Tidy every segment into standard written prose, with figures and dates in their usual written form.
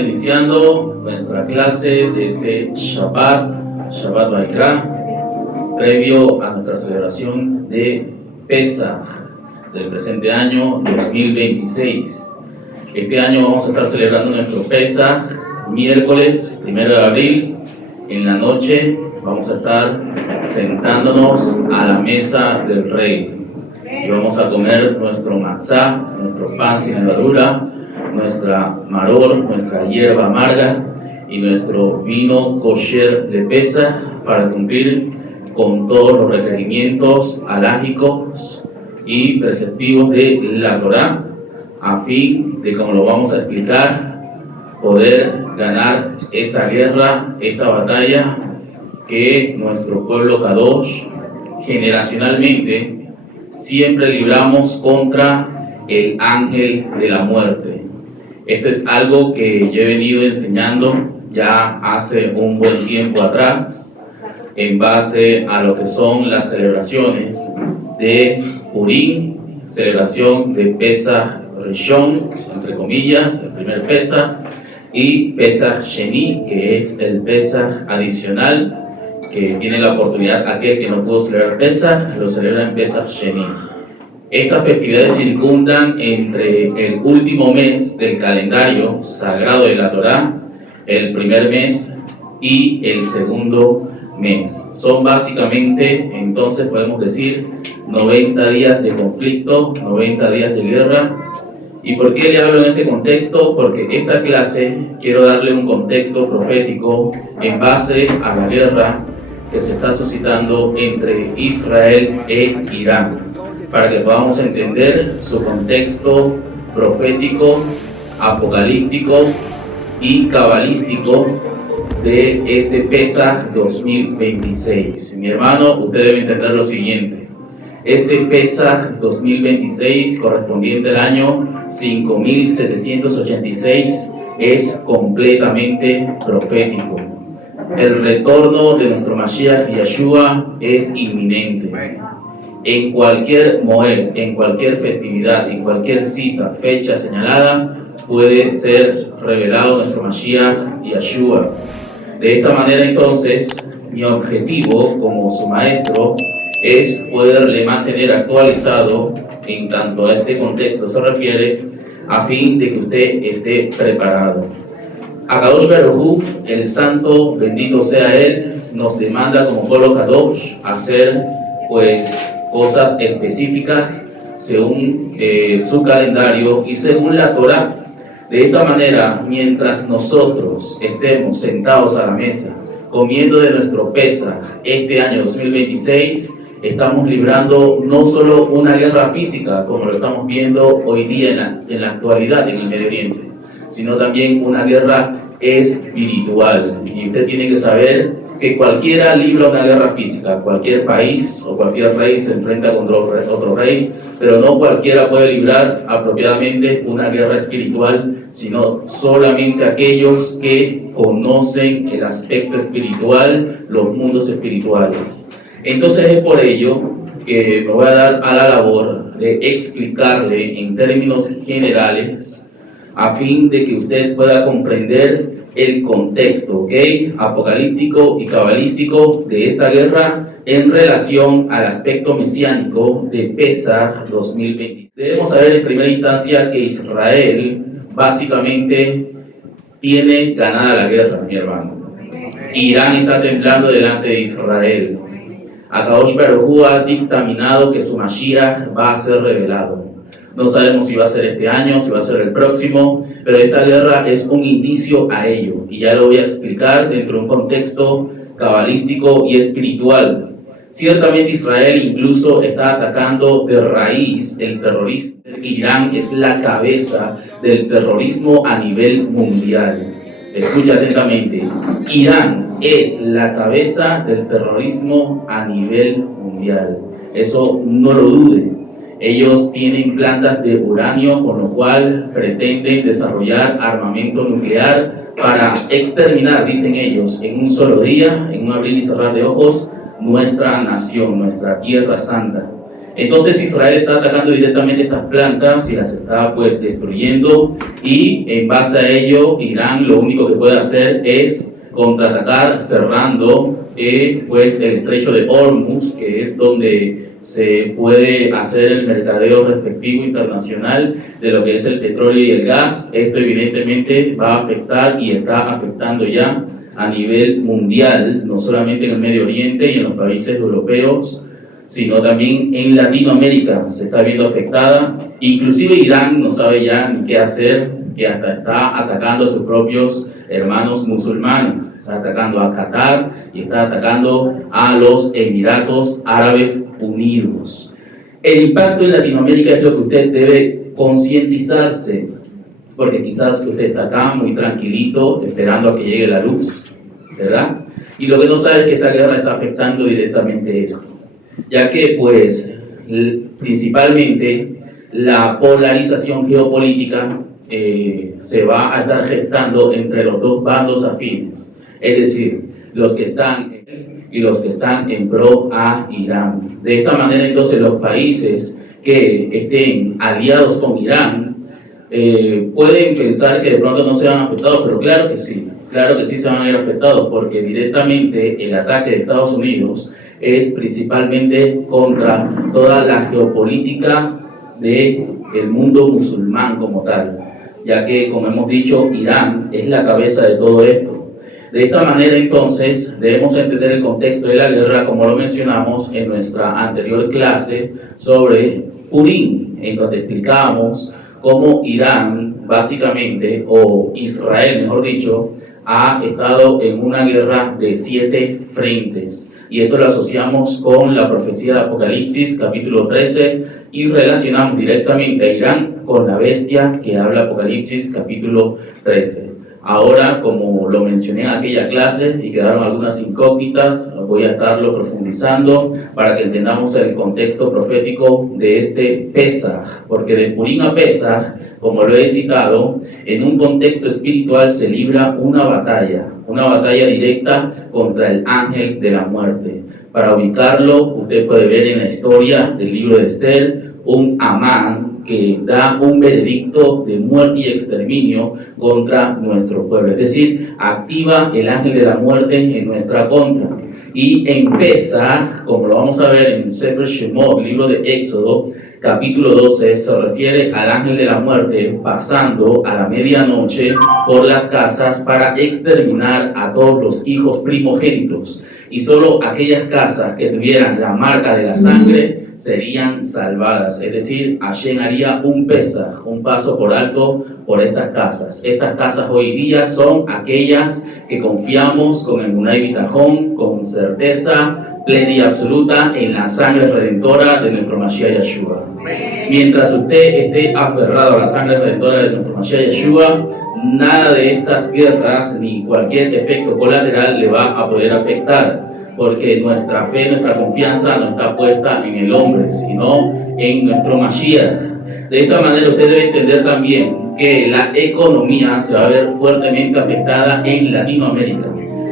iniciando nuestra clase de este Shabbat Vaikra, previo a nuestra celebración de Pesaj del presente año 2026. Este año vamos a estar celebrando nuestro Pesaj miércoles 1 de abril. En la noche vamos a estar sentándonos a la mesa del Rey y vamos a comer nuestro matzá, nuestro pan sin levadura, nuestra maror, nuestra hierba amarga y nuestro vino kosher de Pesaj para cumplir con todos los requerimientos halágicos y preceptivos de la Torá, a fin de, como lo vamos a explicar, poder ganar esta guerra, esta batalla que nuestro pueblo Kadosh generacionalmente siempre libramos contra el ángel de la muerte. Esto es algo que yo he venido enseñando ya hace un buen tiempo atrás, en base a lo que son las celebraciones de Purim, celebración de Pesaj Rishon, entre comillas, el primer Pesaj, y Pesaj Sheni, que es el Pesaj adicional, que tiene la oportunidad aquel que no pudo celebrar Pesaj, lo celebra en Pesaj Sheni. Estas festividades circundan entre el último mes del calendario sagrado de la Torá, el primer mes y el segundo mes. Son básicamente, entonces podemos decir, 90 días de conflicto, 90 días de guerra. ¿Y por qué le hablo en este contexto? Porque esta clase quiero darle un contexto profético en base a la guerra que se está suscitando entre Israel e Irán, para que podamos entender su contexto profético, apocalíptico y cabalístico de este Pesaj 2026. Mi hermano, usted debe entender lo siguiente: este Pesaj 2026, correspondiente al año 5786, es completamente profético. El retorno de nuestro Mashiach Yeshua es inminente. En cualquier moed, en cualquier festividad, en cualquier cita, fecha señalada, puede ser revelado nuestro Mashiach Yeshua. De esta manera, entonces, mi objetivo como su maestro es poderle mantener actualizado en tanto a este contexto se refiere, a fin de que usted esté preparado. Akadosh Baruj Hu, el santo, bendito sea él, nos demanda como pueblo Kadosh hacer cosas específicas según su calendario y según la Torá. De esta manera, mientras nosotros estemos sentados a la mesa comiendo de nuestro Pesaj este año 2026, estamos librando no solo una guerra física, como lo estamos viendo hoy día en la actualidad en el Medio Oriente, sino también una guerra espiritual. Y usted tiene que saber que cualquiera libra una guerra física, cualquier país o cualquier rey se enfrenta contra otro rey, pero no cualquiera puede librar apropiadamente una guerra espiritual, sino solamente aquellos que conocen el aspecto espiritual, los mundos espirituales. Entonces es por ello que me voy a dar a la labor de explicarle en términos generales, a fin de que usted pueda comprender el contexto, apocalíptico y cabalístico de esta guerra en relación al aspecto mesiánico de Pesaj 2020. Debemos saber en primera instancia que Israel básicamente tiene ganada la guerra, mi hermano. Irán está temblando delante de Israel. Akadosh Baruj Hu ha dictaminado que su Mashiach va a ser revelado. No sabemos si va a ser este año, si va a ser el próximo, pero esta guerra es un indicio a ello, y ya lo voy a explicar dentro de un contexto cabalístico y espiritual. Ciertamente Israel incluso está atacando de raíz el terrorismo. Irán es la cabeza del terrorismo a nivel mundial. Escucha atentamente: Irán es la cabeza del terrorismo a nivel mundial. Eso no lo dude. Ellos tienen plantas de uranio, con lo cual pretenden desarrollar armamento nuclear para exterminar, dicen ellos, en un solo día, en un abrir y cerrar de ojos, nuestra nación, nuestra tierra santa. Entonces Israel está atacando directamente estas plantas y las está pues destruyendo, y en base a ello Irán lo único que puede hacer es contraatacar cerrando pues el estrecho de Hormuz, que es donde se puede hacer el mercadeo respectivo internacional de lo que es el petróleo y el gas. Esto evidentemente va a afectar y está afectando ya a nivel mundial, no solamente en el Medio Oriente y en los países europeos, sino también en Latinoamérica se está viendo afectada. Inclusive Irán no sabe ya ni qué hacer, que hasta está atacando a sus propios hermanos musulmanes, está atacando a Qatar y está atacando a los Emiratos Árabes Unidos. El impacto en Latinoamérica es lo que usted debe concientizarse, porque quizás usted está acá muy tranquilito esperando a que llegue la luz, ¿verdad? Y lo que no sabe es que esta guerra está afectando directamente esto, ya que pues principalmente la polarización geopolítica se va a estar gestando entre los dos bandos afines, es decir, los que están y los que están en pro a Irán. De esta manera entonces los países que estén aliados con Irán pueden pensar que de pronto no se van afectados, pero claro que sí se van a ver afectados, porque directamente el ataque de Estados Unidos es principalmente contra toda la geopolítica del mundo musulmán como tal, ya que, como hemos dicho, Irán es la cabeza de todo esto. De esta manera, entonces, debemos entender el contexto de la guerra, como lo mencionamos en nuestra anterior clase sobre Purim, en donde explicamos cómo Irán, básicamente, o Israel, mejor dicho, ha estado en una guerra de 7 frentes. Y esto lo asociamos con la profecía de Apocalipsis, capítulo 13, y relacionamos directamente a Irán con la bestia que habla Apocalipsis, capítulo 13. Ahora, como lo mencioné en aquella clase y quedaron algunas incógnitas, voy a estarlo profundizando para que entendamos el contexto profético de este Pesaj, porque de Purim a Pesaj, como lo he citado, en un contexto espiritual se libra una batalla directa contra el ángel de la muerte. Para ubicarlo, usted puede ver en la historia del libro de Esther un Amán que da un veredicto de muerte y exterminio contra nuestro pueblo, es decir, activa el ángel de la muerte en nuestra contra. Y en Pesaj, como lo vamos a ver en Sefer Shemot, libro de Éxodo, capítulo 12, se refiere al ángel de la muerte pasando a la medianoche por las casas para exterminar a todos los hijos primogénitos, y solo aquellas casas que tuvieran la marca de la sangre serían salvadas. Es decir, Hashem haría un Pesaj, un paso por alto por estas casas. Estas casas hoy día son aquellas que confiamos con el Emuná y Bitajón, con certeza plena y absoluta en la sangre redentora de nuestro Mashiach Yeshua. Mientras usted esté aferrado a la sangre redentora de nuestro Mashiach Yeshua, nada de estas guerras ni cualquier efecto colateral le va a poder afectar, porque nuestra fe, nuestra confianza no está puesta en el hombre, sino en nuestro Mashiach. De esta manera usted debe entender también que la economía se va a ver fuertemente afectada en Latinoamérica,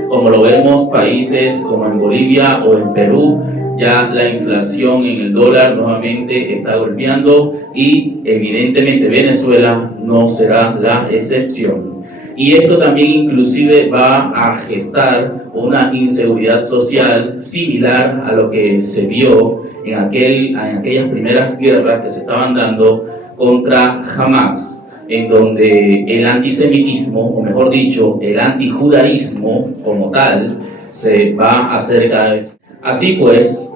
como lo vemos países como en Bolivia o en Perú. Ya la inflación en el dólar nuevamente está golpeando, y evidentemente Venezuela no será la excepción. Y esto también inclusive va a gestar una inseguridad social similar a lo que se dio en aquellas primeras guerras que se estaban dando contra Hamas, en donde el antisemitismo, o mejor dicho, el antijudaísmo como tal, se va a hacer cada vez. Así pues,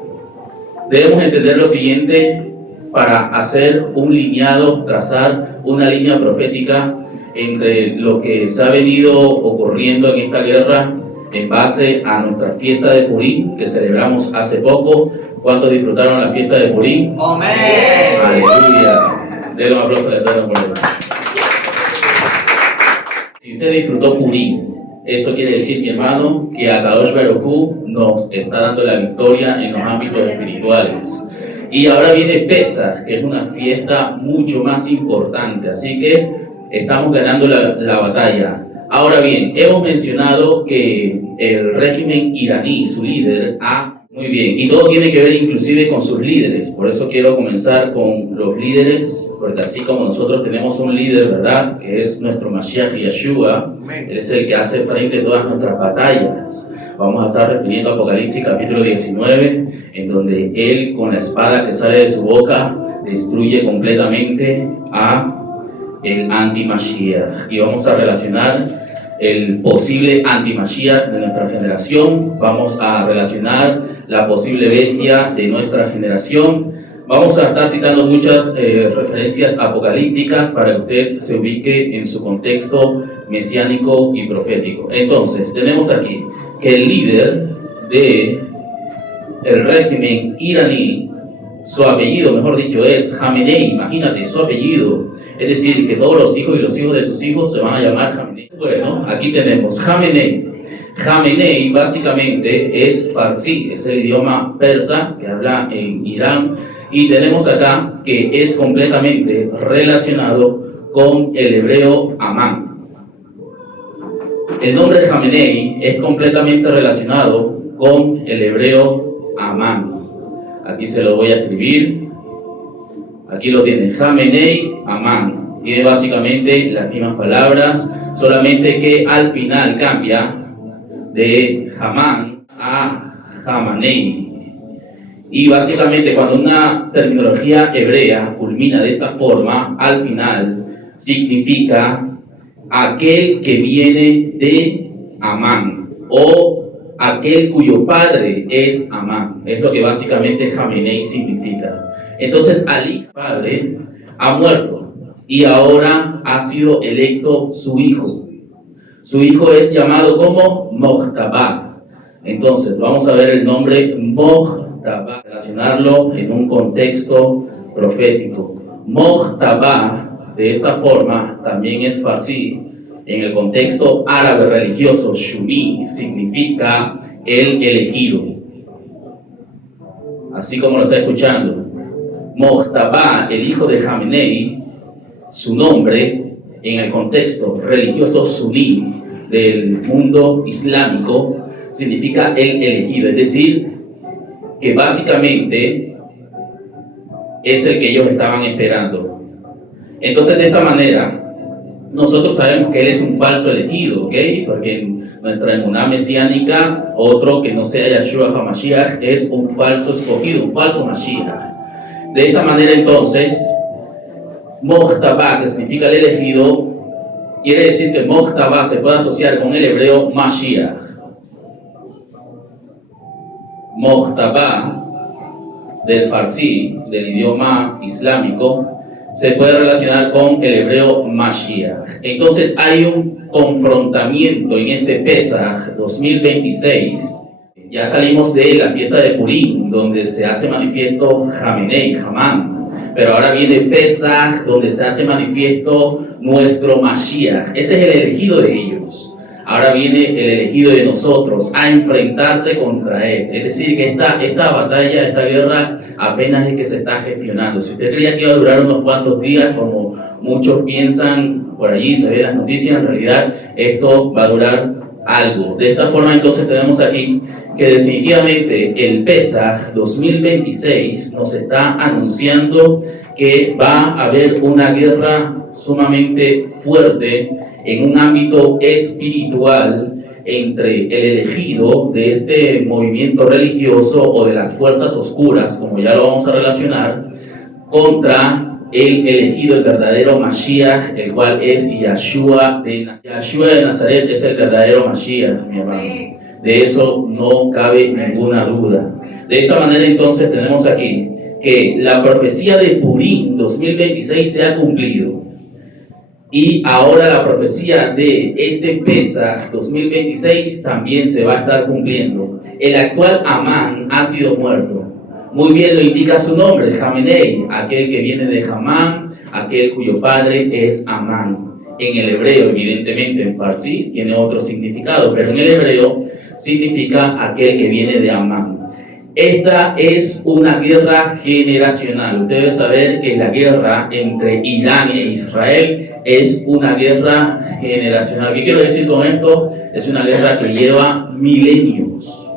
debemos entender lo siguiente para hacer un lineado, trazar una línea profética entre lo que se ha venido ocurriendo en esta guerra en base a nuestra fiesta de Purim, que celebramos hace poco. ¿Cuántos disfrutaron la fiesta de Purim? ¡Amén! ¡Aleluya! Denle un aplauso al Eterno por eso. Si usted disfrutó Purim, eso quiere decir, mi hermano, que Akadosh Baruj Hu nos está dando la victoria en los ámbitos espirituales. Y ahora viene Pesaj, que es una fiesta mucho más importante, así que estamos ganando la batalla. Ahora bien, hemos mencionado que el régimen iraní, su líder, ha Muy bien, y todo tiene que ver inclusive con sus líderes. Por eso quiero comenzar con los líderes, porque así como nosotros tenemos un líder, ¿verdad?, que es nuestro Mashiach Yeshua, él es el que hace frente a todas nuestras batallas. Vamos a estar refiriendo a Apocalipsis capítulo 19, en donde él, con la espada que sale de su boca, destruye completamente a el anti-Mashiach. Y vamos a relacionar el posible anti-Mashiach de nuestra generación, vamos a relacionar la posible bestia de nuestra generación. Vamos a estar citando muchas referencias apocalípticas para que usted se ubique en su contexto mesiánico y profético. Entonces, tenemos aquí que el líder del régimen iraní, su apellido, mejor dicho, es Jamenei. Imagínate, su apellido. Es decir, que todos los hijos y los hijos de sus hijos se van a llamar Jamenei. Bueno, aquí tenemos Jamenei. Jamenei básicamente es Farsi, es el idioma persa que habla en Irán. Y tenemos acá que es completamente relacionado con el hebreo Amán. El nombre de Jamenei es completamente relacionado con el hebreo Amán. Aquí se lo voy a escribir. Aquí lo tiene, Jamenei Amán. Tiene básicamente las mismas palabras, solamente que al final cambia de Hamán a Jamanei. Y básicamente cuando una terminología hebrea culmina de esta forma, al final significa aquel que viene de Amán, o aquel cuyo padre es Amán. Es lo que básicamente Jamenei significa. Entonces Ali, padre, ha muerto y ahora ha sido electo su hijo. Su hijo es llamado como Mojtabá. Entonces vamos a ver el nombre Mojtabá, relacionarlo en un contexto profético. Mojtabá, de esta forma, también es farsi. En el contexto árabe religioso, Shuni significa el elegido. Así como lo está escuchando. Mojtabá, el hijo de Jamenei, su nombre en el contexto religioso suní del mundo islámico significa el elegido, es decir, que básicamente es el que ellos estaban esperando. Entonces, de esta manera, nosotros sabemos que él es un falso elegido, ¿ok? Porque en nuestra emuná mesiánica, otro que no sea Yeshua HaMashiach es un falso escogido, un falso Mashiach. De esta manera, entonces, Mojtabá, que significa el elegido, quiere decir que Mojtabá se puede asociar con el hebreo Mashiach. Mojtabá, del farsi, del idioma islámico, se puede relacionar con el hebreo Mashiach. Entonces hay un confrontamiento en este Pesach 2026. Ya salimos de la fiesta de Purim, donde se hace manifiesto Jamenei, Hamán. Pero ahora viene Pesach, donde se hace manifiesto nuestro Mashiach. Ese es el elegido de ellos. Ahora viene el elegido de nosotros a enfrentarse contra él. Es decir, que esta batalla, esta guerra, apenas es que se está gestionando. Si usted creía que iba a durar unos cuantos días, como muchos piensan por allí, se ve las noticias, en realidad esto va a durar algo. De esta forma, entonces, tenemos aquí que definitivamente el Pesach 2026 nos está anunciando que va a haber una guerra sumamente fuerte en un ámbito espiritual entre el elegido de este movimiento religioso o de las fuerzas oscuras, como ya lo vamos a relacionar, contra el elegido, el verdadero Mashiach, el cual es Yeshua de Nazaret. Yeshua de Nazaret es el verdadero Mashiach, mi hermano. De eso no cabe ninguna duda. De esta manera, entonces, tenemos aquí que la profecía de Purim 2026 se ha cumplido. Y ahora la profecía de este Pesach 2026 también se va a estar cumpliendo. El actual Amán ha sido muerto. Muy bien lo indica su nombre, Jamenei, aquel que viene de Hamán, aquel cuyo padre es Amán. En el hebreo, evidentemente, en farsi tiene otro significado, pero en el hebreo significa aquel que viene de Amán. Esta es una guerra generacional. Usted debe saber que la guerra entre Irán e Israel es una guerra generacional. ¿Qué quiero decir con esto? Es una guerra que lleva milenios.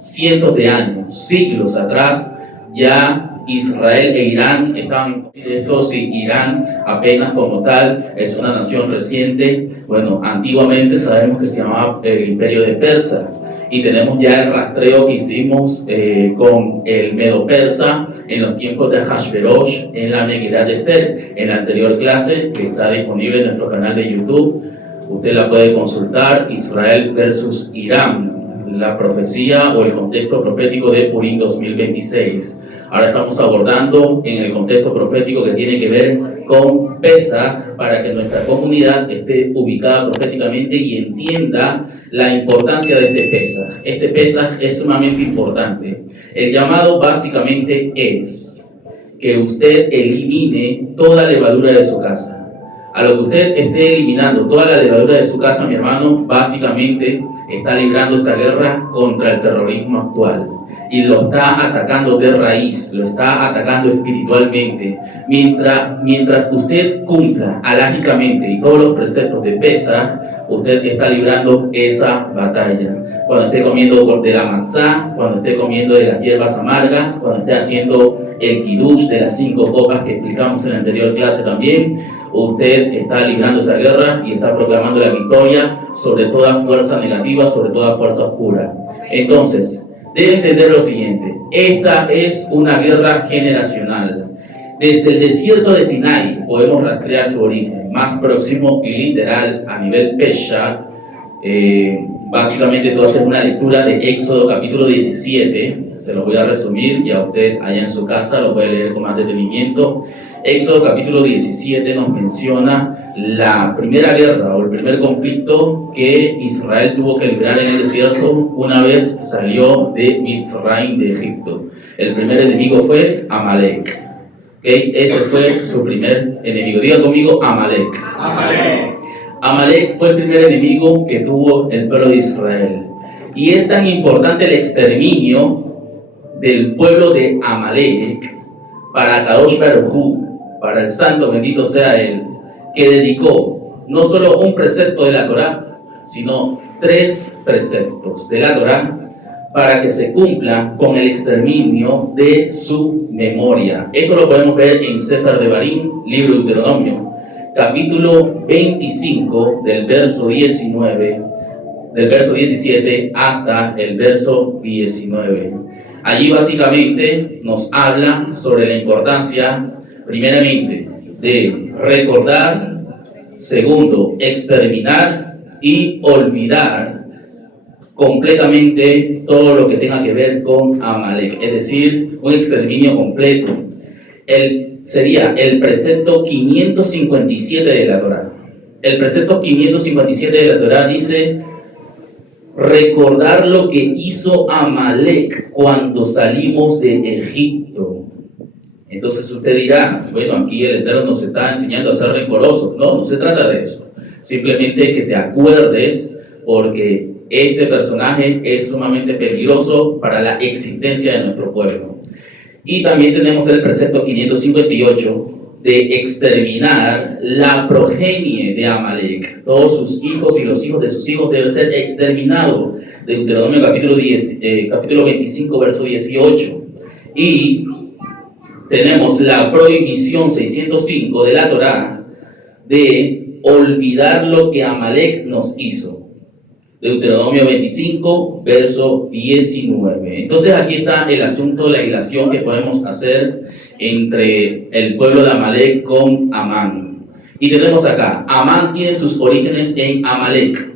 cientos de años, siglos atrás, ya Israel e Irán estaban en esto. Si Irán apenas como tal es una nación reciente, bueno, antiguamente sabemos que se llamaba el Imperio de Persa, y tenemos ya el rastreo que hicimos con el Medo Persa en los tiempos de Hashverosh en la Megilá de Esther, en la anterior clase que está disponible en nuestro canal de YouTube. Usted la puede consultar, Israel versus Irán, la profecía o el contexto profético de Purim 2026. Ahora estamos abordando en el contexto profético que tiene que ver con Pesaj, para que nuestra comunidad esté ubicada proféticamente y entienda la importancia de este Pesaj. Este Pesaj es sumamente importante. El llamado básicamente es que usted elimine toda levadura de su casa. A lo que usted esté eliminando toda la levadura de su casa, mi hermano, básicamente está librando esa guerra contra el terrorismo actual. Y lo está atacando de raíz, lo está atacando espiritualmente. Mientras usted cumpla alágicamente y todos los preceptos de Pesaj, usted está librando esa batalla. Cuando esté comiendo de la matzá, cuando esté comiendo de las hierbas amargas, cuando esté haciendo el kiddush de las 5 copas que explicamos en la anterior clase también, usted está librando esa guerra y está proclamando la victoria sobre toda fuerza negativa, sobre toda fuerza oscura. Entonces, debe entender lo siguiente: esta es una guerra generacional. Desde el desierto de Sinai podemos rastrear su origen más próximo y literal a nivel Pesach. Básicamente tú haces una lectura de Éxodo capítulo 17, se lo voy a resumir, ya usted allá en su casa lo puede leer con más detenimiento. Éxodo capítulo 17 nos menciona la primera guerra o el primer conflicto que Israel tuvo que librar en el desierto una vez salió de Mitzrayim, de Egipto. El primer enemigo fue Amalek. ¿Okay? Ese fue su primer enemigo. Diga conmigo, Amalek. Amalek. Amalek fue el primer enemigo que tuvo el pueblo de Israel. Y es tan importante el exterminio del pueblo de Amalek para Kadosh Baruj Hu, para el santo bendito sea él, que dedicó no solo un precepto de la Torá, sino 3 preceptos de la Torá para que se cumpla con el exterminio de su memoria. Esto lo podemos ver en Sefer Devarim, libro de Deuteronomio, capítulo 25, del verso 19, del verso 17 hasta el verso 19. Allí básicamente nos habla sobre la importancia, primeramente, de recordar, segundo, exterminar y olvidar completamente todo lo que tenga que ver con Amalek, es decir, un exterminio completo. Sería el precepto 557 de la Torá. El precepto 557 de la Torá dice: recordar lo que hizo Amalek cuando salimos de Egipto. Entonces usted dirá, bueno, aquí el Eterno nos está enseñando a ser rencorosos. No, no se trata de eso. Simplemente que te acuerdes, porque este personaje es sumamente peligroso para la existencia de nuestro pueblo. Y también tenemos el precepto 558 de exterminar la progenie de Amalek. Todos sus hijos y los hijos de sus hijos deben ser exterminados. De Deuteronomio capítulo 25, verso 18. Y tenemos la prohibición 605 de la Torá de olvidar lo que Amalek nos hizo. Deuteronomio 25, verso 19. Entonces aquí está el asunto, la ilación que podemos hacer entre el pueblo de Amalek con Amán. Y tenemos acá, Amán tiene sus orígenes en Amalek.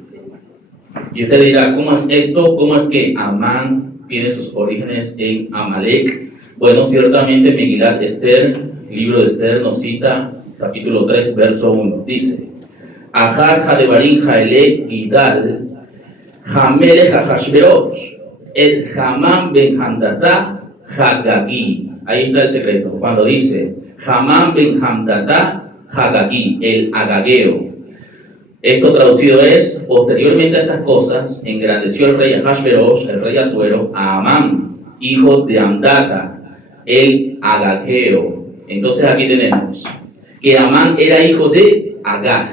Y usted dirá, ¿cómo es esto? ¿Cómo es que Amán tiene sus orígenes en Amalek? Bueno, ciertamente Megilat Esther, libro de Esther, nos cita capítulo 3, verso 1. Dice: Ahar Hadebarim Haele Gidal Hamelech Ahashverosh el Hamán ben Hamdatá Hagagí. Ahí está el secreto. Cuando dice Hamán ben Hamdatá Hagagí, el agageo. Esto traducido es: posteriormente a estas cosas, engrandeció el rey Ahashverosh, el rey Asuero, a Amán, hijo de Amdata, el agageo. Entonces aquí tenemos que Amán era hijo de Agag.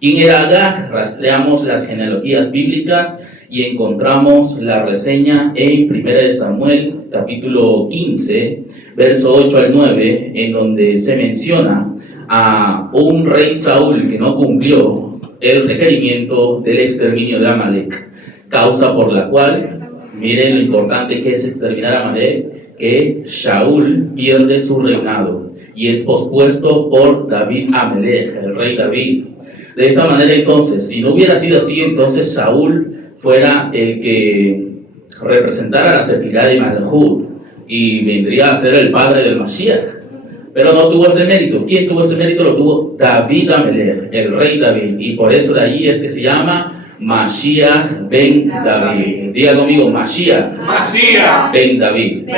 ¿Quién era Agag? Rastreamos las genealogías bíblicas y encontramos la reseña en 1 Samuel, capítulo 15, verso 8 al 9, en donde se menciona a un rey Saúl que no cumplió el requerimiento del exterminio de Amalek, causa por la cual, miren lo importante que es exterminar a Amalek, que Saúl pierde su reinado y es pospuesto por David Amelech, el rey David. De esta manera, entonces, si no hubiera sido así, entonces Saúl fuera el que representara la Sefirá de Malhut y vendría a ser el padre del Mashiach. Pero no tuvo ese mérito. ¿Quién tuvo ese mérito? Lo tuvo David Amelech, el rey David. Y por eso de allí es que se llama Mashiach ben David. Diga conmigo, Mashiach ben David.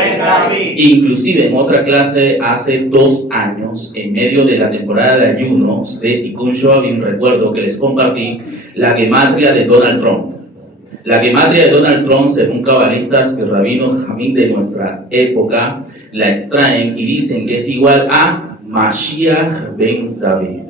Inclusive en otra clase hace 2 años, en medio de la temporada de ayunos de Tikkun Shoavim, recuerdo que les compartí la gematria de Donald Trump. La gematria de Donald Trump, según cabalistas y rabinos jamín de nuestra época, la extraen y dicen que es igual a Mashiach ben David.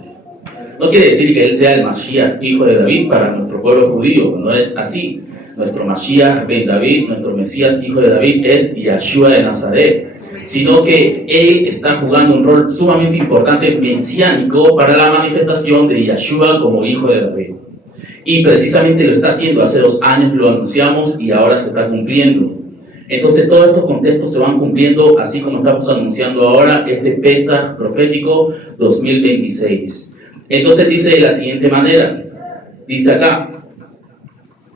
No quiere decir que él sea el Mashiach, hijo de David, para nuestro pueblo judío, no es así. Nuestro Mashiach ben David, nuestro Mesías, hijo de David, es Yeshua de Nazaret, sino que él está jugando un rol sumamente importante, mesiánico, para la manifestación de Yeshua como hijo de David. Y precisamente lo está haciendo. Hace 2 años lo anunciamos y ahora se está cumpliendo. Entonces todos estos contextos se van cumpliendo, así como estamos anunciando ahora este Pesaj profético 2026. Entonces dice de la siguiente manera, dice acá,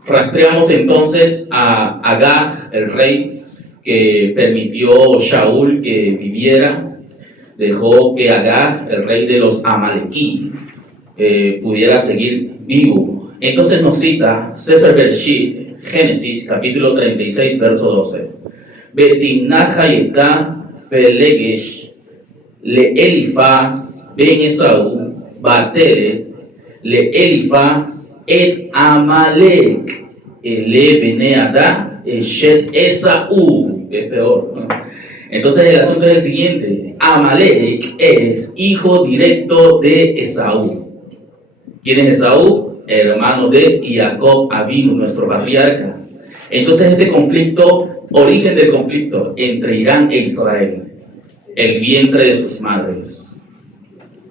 rastreamos entonces a Agag, el rey que permitió Shaul que viviera, dejó que Agag, el rey de los Amalequí, pudiera seguir vivo. Entonces nos cita Sefer Bereshit, Génesis, capítulo 36, verso 12. Betimnat hayetá felegesh le Elifaz ben Esaú bateret le Elifaz et Amalek ele bene Adá eshet Esaú. Es peor, ¿no? Entonces el asunto es el siguiente. Amalek es hijo directo de Esaú. ¿Quién es Esaú? Hermano de Jacob Avinu, nuestro patriarca. Entonces este conflicto, origen del conflicto entre Irán e Israel, el vientre de sus madres.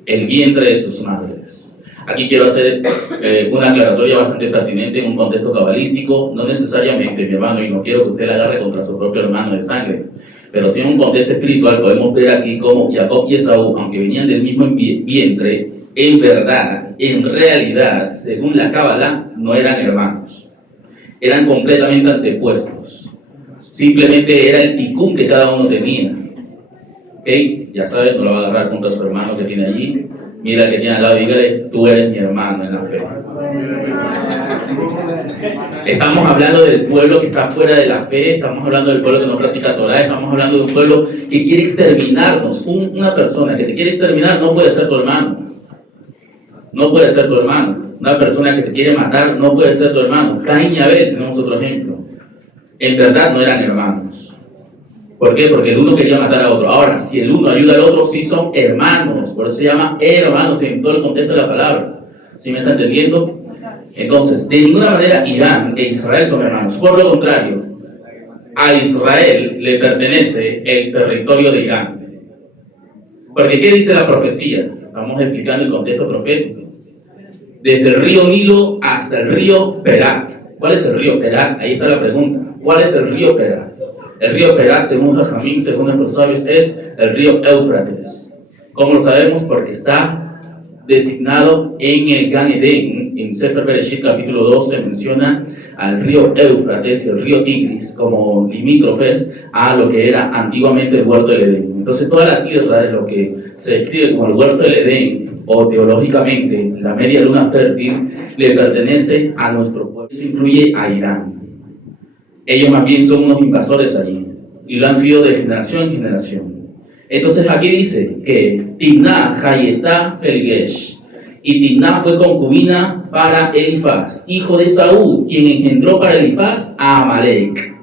El vientre de sus madres. Aquí quiero hacer una aclaratoria bastante pertinente en un contexto cabalístico, no necesariamente, mi hermano, y no quiero que usted la agarre contra su propio hermano de sangre, pero sí en un contexto espiritual podemos ver aquí cómo Jacob y Esaú, aunque venían del mismo vientre, en verdad, en realidad, según la Cábala, no eran hermanos. Eran completamente antepuestos. Simplemente era el tikkun que cada uno tenía. ¿Ok? Ya sabes, no lo va a agarrar contra su hermano que tiene allí. Mira que tiene al lado y dígale, tú eres mi hermano en la fe. Estamos hablando del pueblo que está fuera de la fe, estamos hablando del pueblo que no practica Torah, estamos hablando de un pueblo que quiere exterminarnos. Una persona que te quiere exterminar no puede ser tu hermano. No puede ser tu hermano. Una persona que te quiere matar no puede ser tu hermano. Caín y Abel, tenemos otro ejemplo. En verdad no eran hermanos. ¿Por qué? Porque el uno quería matar a otro. Ahora, si el uno ayuda al otro, sí son hermanos. Por eso se llama hermanos en todo el contexto de la palabra. ¿Sí me está entendiendo? Entonces, de ninguna manera Irán e Israel son hermanos. Por lo contrario, a Israel le pertenece el territorio de Irán. Porque ¿qué dice la profecía? Estamos explicando el contexto profético. Desde el río Nilo hasta el río Perat. ¿Cuál es el río Perat? Ahí está la pregunta. ¿Cuál es el río Perat? El río Perat, según Jajamín, según nuestros sabios, es el río Éufrates. ¿Cómo lo sabemos? Porque está designado en el Gan Edén. En Sefer Bereshit capítulo 2 se menciona al río Éufrates y el río Tigris como limítrofes a lo que era antiguamente el huerto del Edén. Entonces toda la tierra de lo que se describe como el huerto del Edén, o teológicamente la media luna fértil, le pertenece a nuestro pueblo. Eso incluye a Irán. Ellos más bien son unos invasores allí y lo han sido de generación en generación. Entonces aquí dice que Timná hayetá feligesh, y Timná fue concubina para Elifaz, hijo de Esaú, quien engendró para Elifaz a Amalek.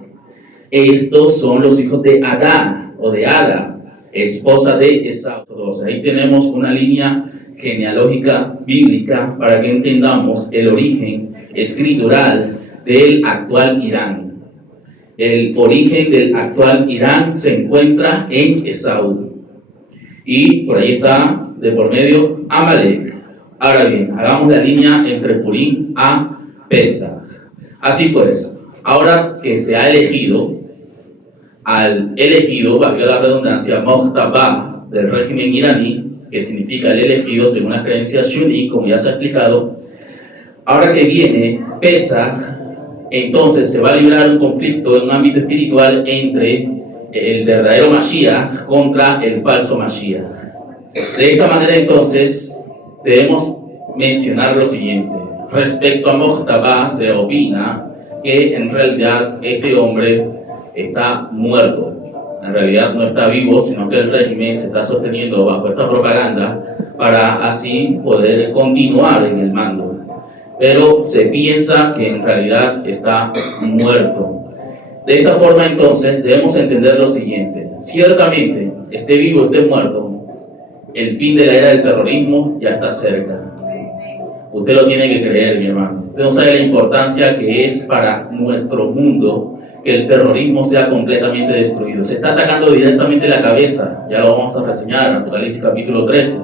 Estos son los hijos de Adá o de Ada, esposa de Esaú. Ahí tenemos una línea genealógica bíblica para que entendamos el origen escritural del actual Irán. El origen del actual Irán se encuentra en Esaú. Y por ahí está, de por medio, Amalek. Ahora bien, hagamos la línea entre Purim a Pesach. Así pues, ahora que se ha elegido, al elegido, valga la redundancia, Mojtabá del régimen iraní, que significa el elegido según las creencias shuní, como ya se ha explicado, ahora que viene Pesach, entonces se va a librar un conflicto en un ámbito espiritual entre el verdadero Mashiach contra el falso Mashiach. De esta manera entonces debemos mencionar lo siguiente. Respecto a Mojtabá se opina que en realidad este hombre está muerto. En realidad no está vivo, sino que el régimen se está sosteniendo bajo esta propaganda para así poder continuar en el mando. Pero se piensa que en realidad está muerto. De esta forma entonces debemos entender lo siguiente. Ciertamente, esté vivo, esté muerto, el fin de la era del terrorismo ya está cerca. Usted lo tiene que creer, mi hermano. Usted no sabe la importancia que es para nuestro mundo que el terrorismo sea completamente destruido. Se está atacando directamente la cabeza. Ya lo vamos a reseñar, Apocalipsis capítulo 13.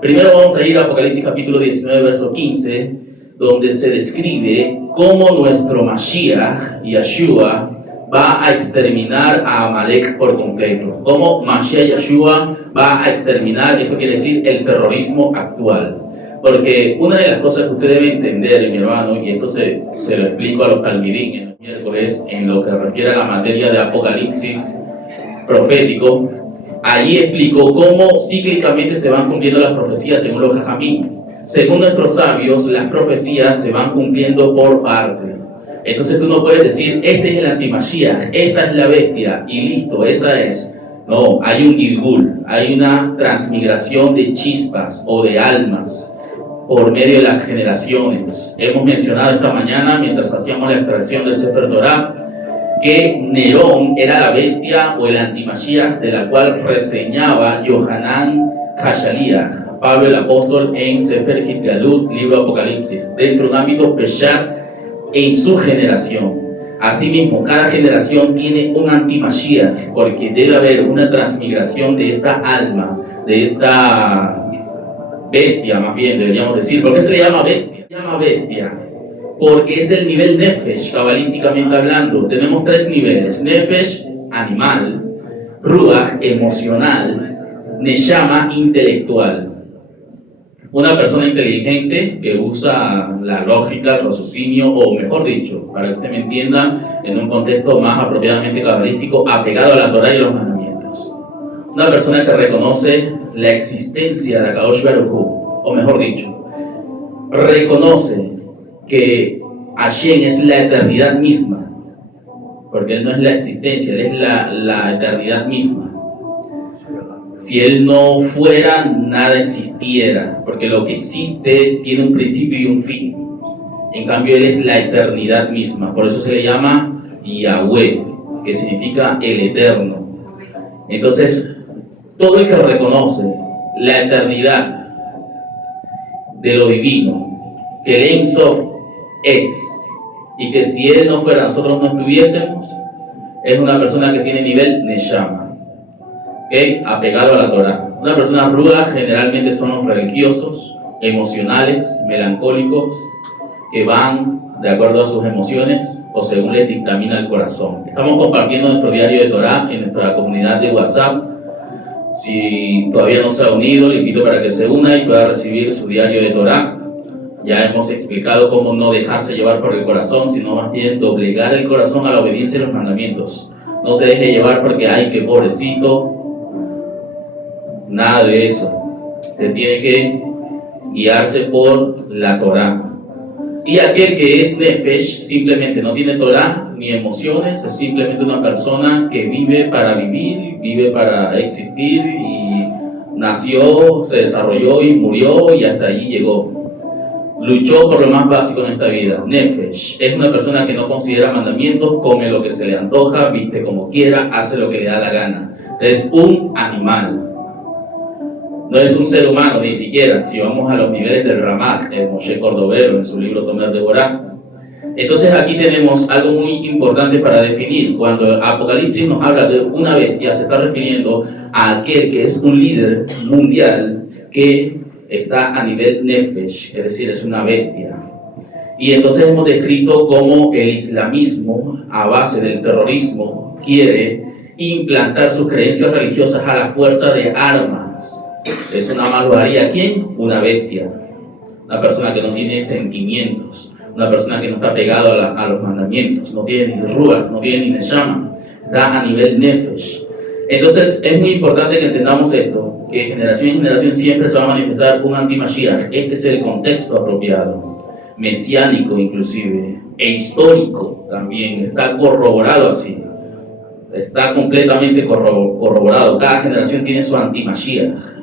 Primero vamos a ir a Apocalipsis capítulo 19, verso 15, donde se describe cómo nuestro Mashiach, Yeshua, va a exterminar a Amalek por completo. Cómo Mashiach Yeshua va a exterminar, esto quiere decir, el terrorismo actual. Porque una de las cosas que usted debe entender, mi hermano, y esto se lo explico a los talmidín el miércoles, en lo que refiere a la materia de Apocalipsis profético, allí explico cómo cíclicamente se van cumpliendo las profecías según los jajamín. Según nuestros sabios, las profecías se van cumpliendo por parte. Entonces tú no puedes decir, este es el antimashiach, esta es la bestia, y listo, esa es. No, hay un Gilgul, hay una transmigración de chispas o de almas por medio de las generaciones. Hemos mencionado esta mañana, mientras hacíamos la extracción del Sefer Torah, que Nerón era la bestia o el antimashiach de la cual reseñaba Yohanan Hashaliach, Pablo el apóstol en Sefer Hitgalut, libro de Apocalipsis, dentro de un ámbito Peshat en su generación. Asimismo, cada generación tiene un antimashiach, porque debe haber una transmigración de esta alma, de esta bestia, más bien deberíamos decir. ¿Por qué se le llama bestia? Se llama bestia porque es el nivel nefesh, cabalísticamente hablando. Tenemos tres niveles: nefesh, animal; ruach, emocional; neshama, intelectual. Una persona inteligente que usa la lógica, el raciocinio, o mejor dicho, para que usted me entienda, en un contexto más apropiadamente cabalístico, apegado a la Torah y los mandamientos. Una persona que reconoce la existencia de Akadosh Baruj Hu, o mejor dicho, reconoce que Hashem es la eternidad misma, porque Él no es la existencia, Él es la eternidad misma. Si Él no fuera, nada existiera, porque lo que existe tiene un principio y un fin. En cambio, Él es la eternidad misma, por eso se le llama Yahweh, que significa el eterno. Entonces, todo el que reconoce la eternidad de lo divino, que el Ein Sof es, y que si Él no fuera, nosotros no estuviésemos, es una persona que tiene nivel Neshama, ¿okay? Apegado a la Torah. Una persona ruda generalmente son los religiosos, emocionales, melancólicos, que van de acuerdo a sus emociones o según les dictamina el corazón. Estamos compartiendo nuestro diario de Torah en nuestra comunidad de WhatsApp. Si todavía no se ha unido, le invito para que se una y pueda recibir su diario de Torah. Ya hemos explicado cómo no dejarse llevar por el corazón, sino más bien doblegar el corazón a la obediencia de los mandamientos. No se deje llevar porque, ay, qué pobrecito. Nada de eso. Usted tiene que guiarse por la Torah. Y aquel que es Nefesh simplemente no tiene Torah ni emociones, es simplemente una persona que vive para vivir, vive para existir, y nació, se desarrolló y murió y hasta allí llegó. Luchó por lo más básico en esta vida. Nefesh es una persona que no considera mandamientos, come lo que se le antoja, viste como quiera, hace lo que le da la gana. Es un animal. No es un ser humano, ni siquiera. Si vamos a los niveles del Ramak, el Moshe Cordovero, en su libro Tomer de Borá, Entonces aquí tenemos algo muy importante para definir. Cuando Apocalipsis nos habla de una bestia, se está refiriendo a aquel que es un líder mundial que está a nivel nefesh, es decir, es una bestia. Y entonces hemos descrito cómo el islamismo, a base del terrorismo, quiere implantar sus creencias religiosas a la fuerza de armas. Eso nada más lo haría ¿quién? Una bestia, una persona que no tiene sentimientos, una persona que no está pegado a los mandamientos, no tiene ni ruach, no tiene ni neshama, está a nivel nefesh. Entonces es muy importante que entendamos esto, que generación en generación siempre se va a manifestar un anti-Mashiach. Este es el contexto apropiado, mesiánico inclusive, e histórico también, está corroborado así, está completamente corroborado. Cada generación tiene su anti-Mashiach.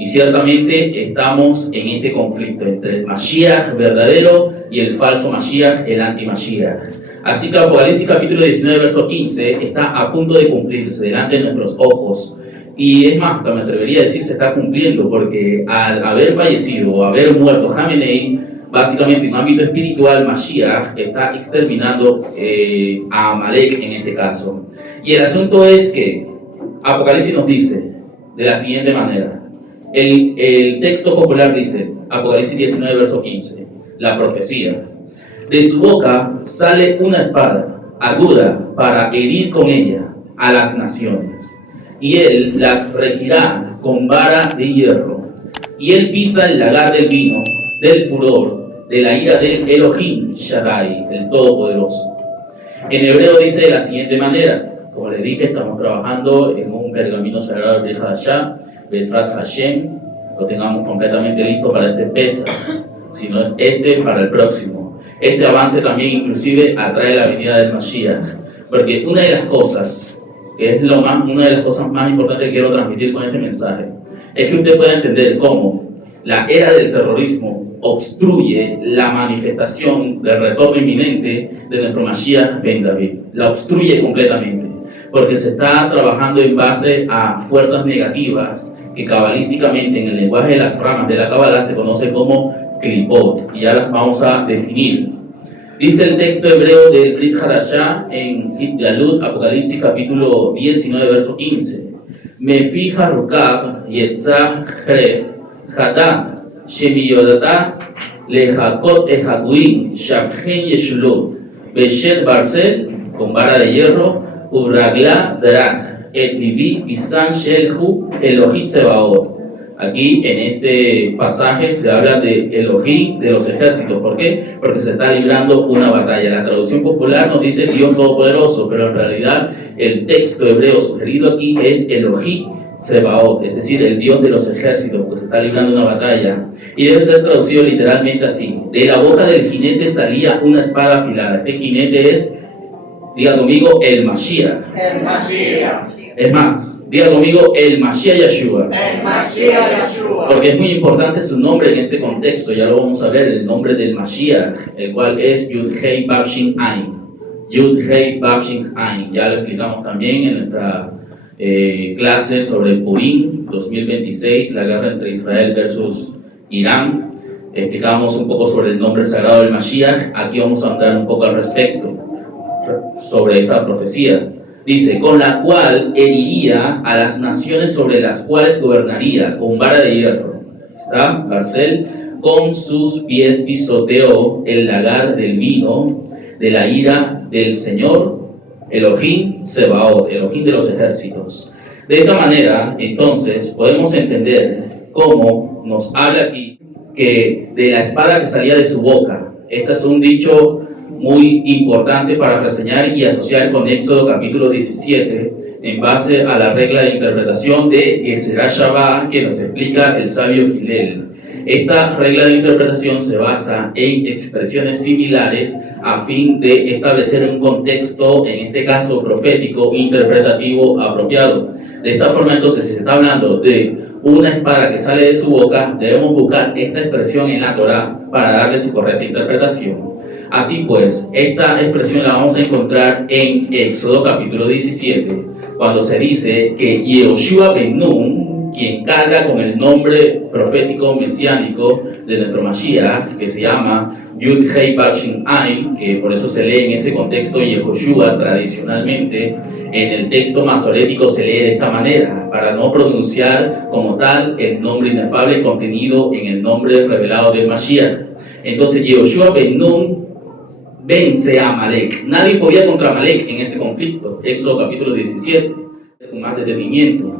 Y ciertamente estamos en este conflicto entre el Mashiach verdadero y el falso Mashiach, el anti-Mashiach. Así que Apocalipsis capítulo 19, verso 15 está a punto de cumplirse delante de nuestros ojos. Y es más, me atrevería a decir se está cumpliendo, porque al haber fallecido o haber muerto Jamenei, básicamente en un ámbito espiritual, Mashiach está exterminando a Amalek en este caso. Y el asunto es que Apocalipsis nos dice de la siguiente manera. El texto popular dice, Apocalipsis 19, verso 15, la profecía. De su boca sale una espada aguda para herir con ella a las naciones, y él las regirá con vara de hierro, y él pisa el lagar del vino, del furor, de la ira del Elohim Shaddai, el Todopoderoso. En hebreo dice de la siguiente manera, como les dije, estamos trabajando en un pergamino sagrado de Hadashah, Bezrat Hashem, lo tengamos completamente listo para este Pesach, si no es este, para el próximo. Este avance también inclusive atrae la venida del Mashiach, porque una de las cosas, que es una de las cosas más importantes que quiero transmitir con este mensaje, es que usted pueda entender cómo la era del terrorismo obstruye la manifestación del retorno inminente de nuestro Mashiach Ben David, la obstruye completamente, porque se está trabajando en base a fuerzas negativas que cabalísticamente en el lenguaje de las ramas de la Kabbalah se conoce como klipot, y ya las vamos a definir. Dice el texto hebreo del Brit Hadashah en Hitgalut, Apocalipsis capítulo 19, verso 15. Mefi harukab yetzah href hadam shemiyodata lehakot ehaguim shabchen yeshulot beshet barcel, con vara de hierro, ubragla drak et nivi bisan shelhu Elohim Tsebaot. Aquí en este pasaje se habla de Elohim de los ejércitos. ¿Por qué? Porque se está librando una batalla. La traducción popular nos dice Dios Todopoderoso, pero en realidad el texto hebreo sugerido aquí es Elohim Tsebaot, es decir, el Dios de los ejércitos, porque se está librando una batalla. Y debe ser traducido literalmente así: de la boca del jinete salía una espada afilada. Este jinete es, diga conmigo, el Mashiach. El Mashiach. Es más, diga conmigo, el Mashiach Yeshua. El Mashiach Yeshua. Porque es muy importante su nombre en este contexto, ya lo vamos a ver, el nombre del Mashiach, el cual es Yud-Hei Vav-Shin Ain. Yud-Hei Vav-Shin Ain. Ya lo explicamos también en nuestra clase sobre Purim 2026, la guerra entre Israel versus Irán. Explicamos un poco sobre el nombre sagrado del Mashiach. Aquí vamos a hablar un poco al respecto sobre esta profecía. Dice, con la cual heriría a las naciones sobre las cuales gobernaría, con vara de hierro. Está, Barcel, con sus pies pisoteó el lagar del vino de la ira del Señor, Elohim Tsebaot, Elohim de los ejércitos. De esta manera, entonces, podemos entender cómo nos habla aquí que de la espada que salía de su boca. Este es un dicho muy importante para reseñar y asociar con Éxodo capítulo 17, en base a la regla de interpretación de Gezerah Shabbat que nos explica el sabio Hillel. Esta regla de interpretación se basa en expresiones similares a fin de establecer un contexto, en este caso profético, interpretativo apropiado. De esta forma, entonces, si se está hablando de una espada que sale de su boca, debemos buscar esta expresión en la Torá para darle su correcta interpretación. Así pues, esta expresión la vamos a encontrar en Éxodo capítulo 17, cuando se dice que Yehoshua ben Nun, quien carga con el nombre profético mesiánico de nuestro Mashiach, que se llama Yud Hei Vav Shin Ain, que por eso se lee en ese contexto Yehoshua tradicionalmente. En el texto masorético se lee de esta manera, para no pronunciar como tal el nombre inefable contenido en el nombre revelado del Mashiach. Entonces Yehoshua ben Nun vence a Amalek. Nadie podía contra Amalek en ese conflicto. Éxodo capítulo 17, con más detenimiento.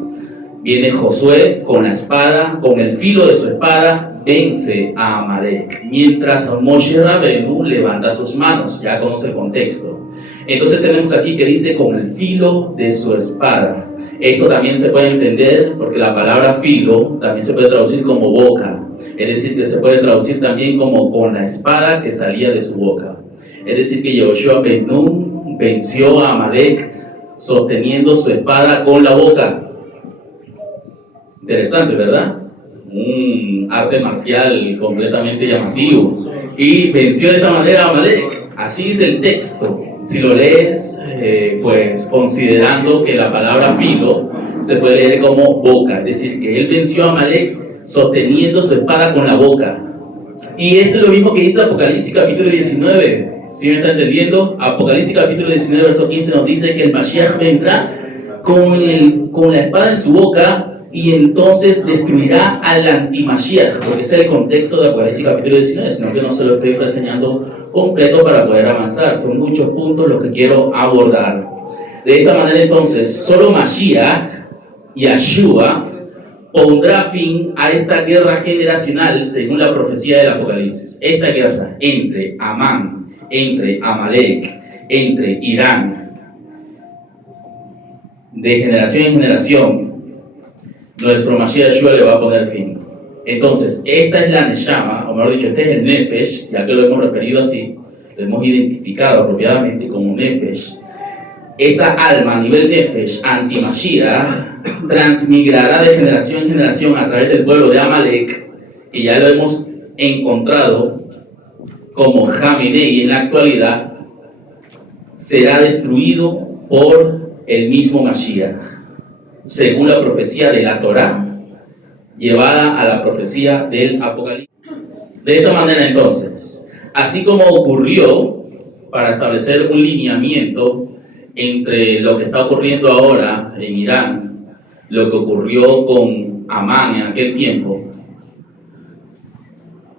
Viene Josué con la espada, con el filo de su espada, vence a Amalek. Mientras Moshe Rabbeinu levanta sus manos, ya conoce el contexto. Entonces tenemos aquí que dice con el filo de su espada. Esto también se puede entender porque la palabra filo también se puede traducir como boca. Es decir, que se puede traducir también como con la espada que salía de su boca. Es decir, que Yehoshua ben Nun venció a Amalek sosteniendo su espada con la boca. Interesante, ¿verdad? Un arte marcial completamente llamativo. Y venció de esta manera a Amalek. Así dice el texto. Si lo lees, pues considerando que la palabra filo se puede leer como boca. Es decir, que él venció a Amalek sosteniendo su espada con la boca. Y esto es lo mismo que dice Apocalipsis capítulo 19. ¿Sí me está entendiendo? Apocalipsis capítulo 19, verso 15 nos dice que el Mashiach vendrá con la espada en su boca y entonces destruirá al anti-Mashiach, porque ese es el contexto de Apocalipsis capítulo 19, sino que no se lo estoy reseñando completo para poder avanzar. Son muchos puntos los que quiero abordar. De esta manera entonces, solo Mashiach, Yeshua, pondrá fin a esta guerra generacional según la profecía del Apocalipsis. Esta guerra entre Amán, entre Amalek, entre Irán, de generación en generación, nuestro Mashiach Yeshua le va a poner fin. Entonces, esta es la Neshama, o mejor dicho, este es el Nefesh, ya que lo hemos referido así, lo hemos identificado apropiadamente como Nefesh. Esta alma a nivel Nefesh, anti-Mashiach, transmigrará de generación en generación a través del pueblo de Amalek, que ya lo hemos encontrado como Jamenei en la actualidad, será destruido por el mismo Mashiach, según la profecía de la Torá, llevada a la profecía del Apocalipsis. De esta manera entonces, así como ocurrió para establecer un lineamiento entre lo que está ocurriendo ahora en Irán, lo que ocurrió con Amán en aquel tiempo,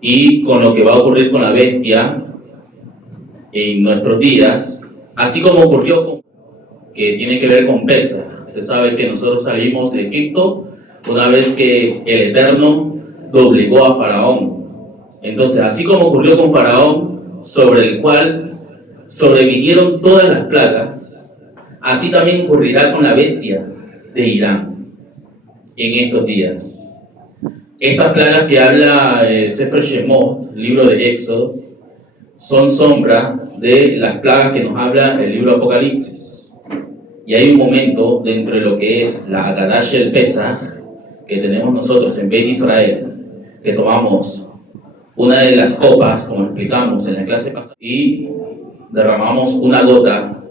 y con lo que va a ocurrir con la bestia en nuestros días, así como ocurrió con, que tiene que ver con Pesaj. Usted sabe que nosotros salimos de Egipto una vez que el Eterno doblegó a Faraón. Entonces, así como ocurrió con Faraón, sobre el cual sobrevinieron todas las plagas, así también ocurrirá con la bestia de Irán en estos días. Estas plagas que habla Sefer Shemot, libro de Éxodo, son sombra de las plagas que nos habla el libro de Apocalipsis. Y hay un momento dentro de lo que es la Haggadah el Pesach que tenemos nosotros en Bet Israel, que tomamos una de las copas, como explicamos en la clase pasada, y derramamos una gota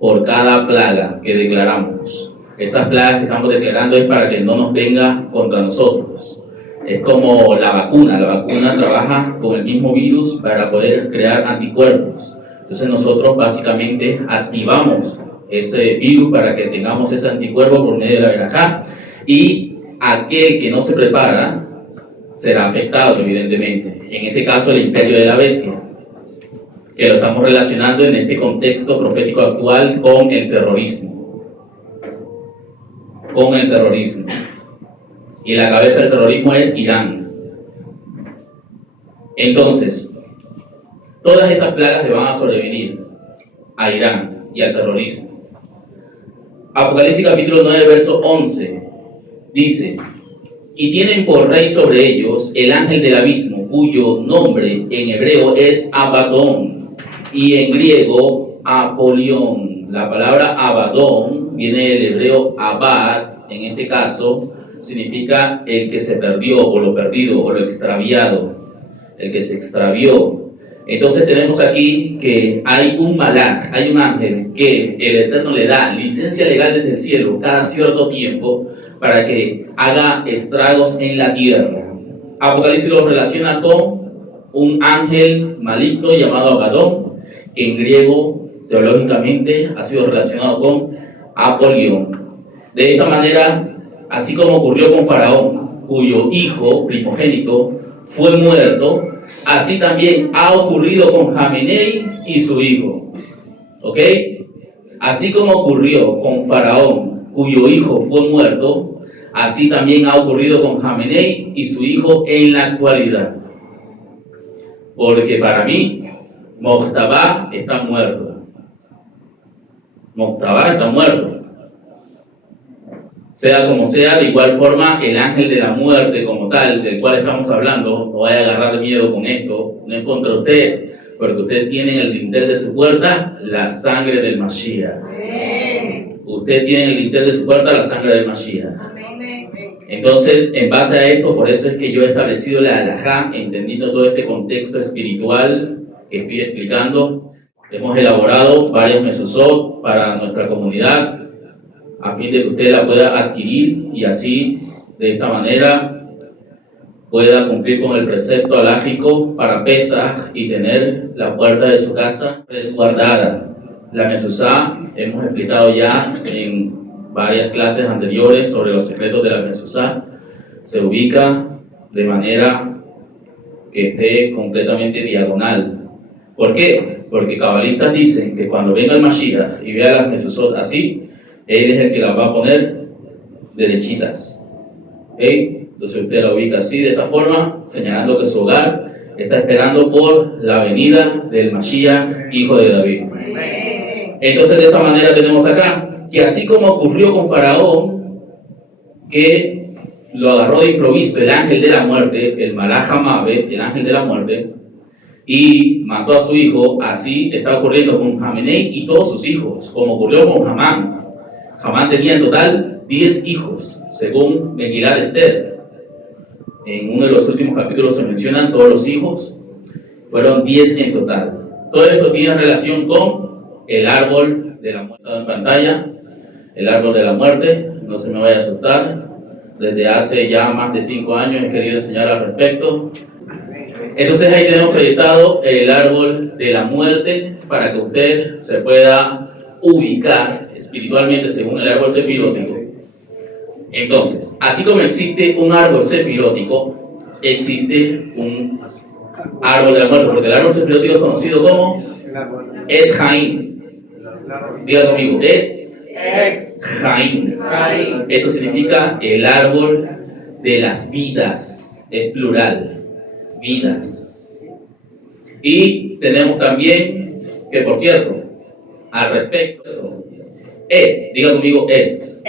por cada plaga que declaramos. Esas plagas que estamos declarando es para que no nos venga contra nosotros. Es como la vacuna trabaja con el mismo virus para poder crear anticuerpos. Entonces nosotros básicamente activamos ese virus para que tengamos ese anticuerpo por medio de la verajá, y aquel que no se prepara será afectado evidentemente. En este caso el imperio de la bestia, que lo estamos relacionando en este contexto profético actual con el terrorismo. Y la cabeza del terrorismo es Irán. Entonces, todas estas plagas le van a sobrevenir a Irán y al terrorismo. Apocalipsis capítulo 9, verso 11, dice: y tienen por rey sobre ellos el ángel del abismo, cuyo nombre en hebreo es Abadón y en griego Apolión. La palabra Abadón viene del hebreo Abad, en este caso significa el que se perdió, o lo perdido, o lo extraviado, el que se extravió. Entonces tenemos aquí que hay un malach, hay un ángel que el Eterno le da licencia legal desde el cielo cada cierto tiempo para que haga estragos en la tierra. Apocalipsis lo relaciona con un ángel maligno llamado Abaddon, que en griego teológicamente ha sido relacionado con Apolión. De esta manera, así como ocurrió con Faraón, cuyo hijo primogénito fue muerto, así también ha ocurrido con Jamenei y su hijo. ¿Ok? Así como ocurrió con Faraón, cuyo hijo fue muerto, así también ha ocurrido con Jamenei y su hijo en la actualidad. Porque para mí, Moctaba está muerto. Moctaba está muerto. Sea como sea, de igual forma, el ángel de la muerte como tal, del cual estamos hablando, no vaya a agarrar miedo con esto, no es contra usted, porque usted tiene en el dintel de su puerta la sangre del Mashiach. Usted tiene en el dintel de su puerta la sangre del Mashiach. Entonces, en base a esto, por eso es que yo he establecido la halajá, entendiendo todo este contexto espiritual que estoy explicando. Hemos elaborado varios mesuzot para nuestra comunidad, a fin de que usted la pueda adquirir y así, de esta manera, pueda cumplir con el precepto halájico para Pesaj y tener la puerta de su casa resguardada. La mezuzá, hemos explicado ya en varias clases anteriores sobre los secretos de la mezuzá, se ubica de manera que esté completamente diagonal. ¿Por qué? Porque cabalistas dicen que cuando venga el Mashiach y vea las mezuzot así, él es el que las va a poner derechitas. ¿Okay? Entonces usted la ubica así, de esta forma, señalando que su hogar está esperando por la venida del Mashiach, hijo de David. Entonces de esta manera tenemos acá, que así como ocurrió con Faraón, que lo agarró de improviso el ángel de la muerte, el Malach Hamavet, el ángel de la muerte, y mató a su hijo, así está ocurriendo con Jamenei y todos sus hijos, como ocurrió con Hamán. Hamán tenía en total 10 hijos, según Megilat Esther. En uno de los últimos capítulos se mencionan todos los hijos, fueron 10 en total. Todo esto tiene relación con el árbol de la muerte en pantalla, el árbol de la muerte, no se me vaya a asustar. Desde hace ya más de 5 años he querido enseñar al respecto. Entonces ahí tenemos proyectado el árbol de la muerte para que usted se pueda ubicar espiritualmente según el árbol sefirótico. Entonces, así como existe un árbol sefirótico, existe un árbol de la muerte, porque el árbol sefirótico es conocido como Etz Haim. Diga conmigo, Etz Haim. Esto significa el árbol de las vidas, es plural, vidas. Y tenemos también que, por cierto, al respecto, Etz, diga conmigo Etz.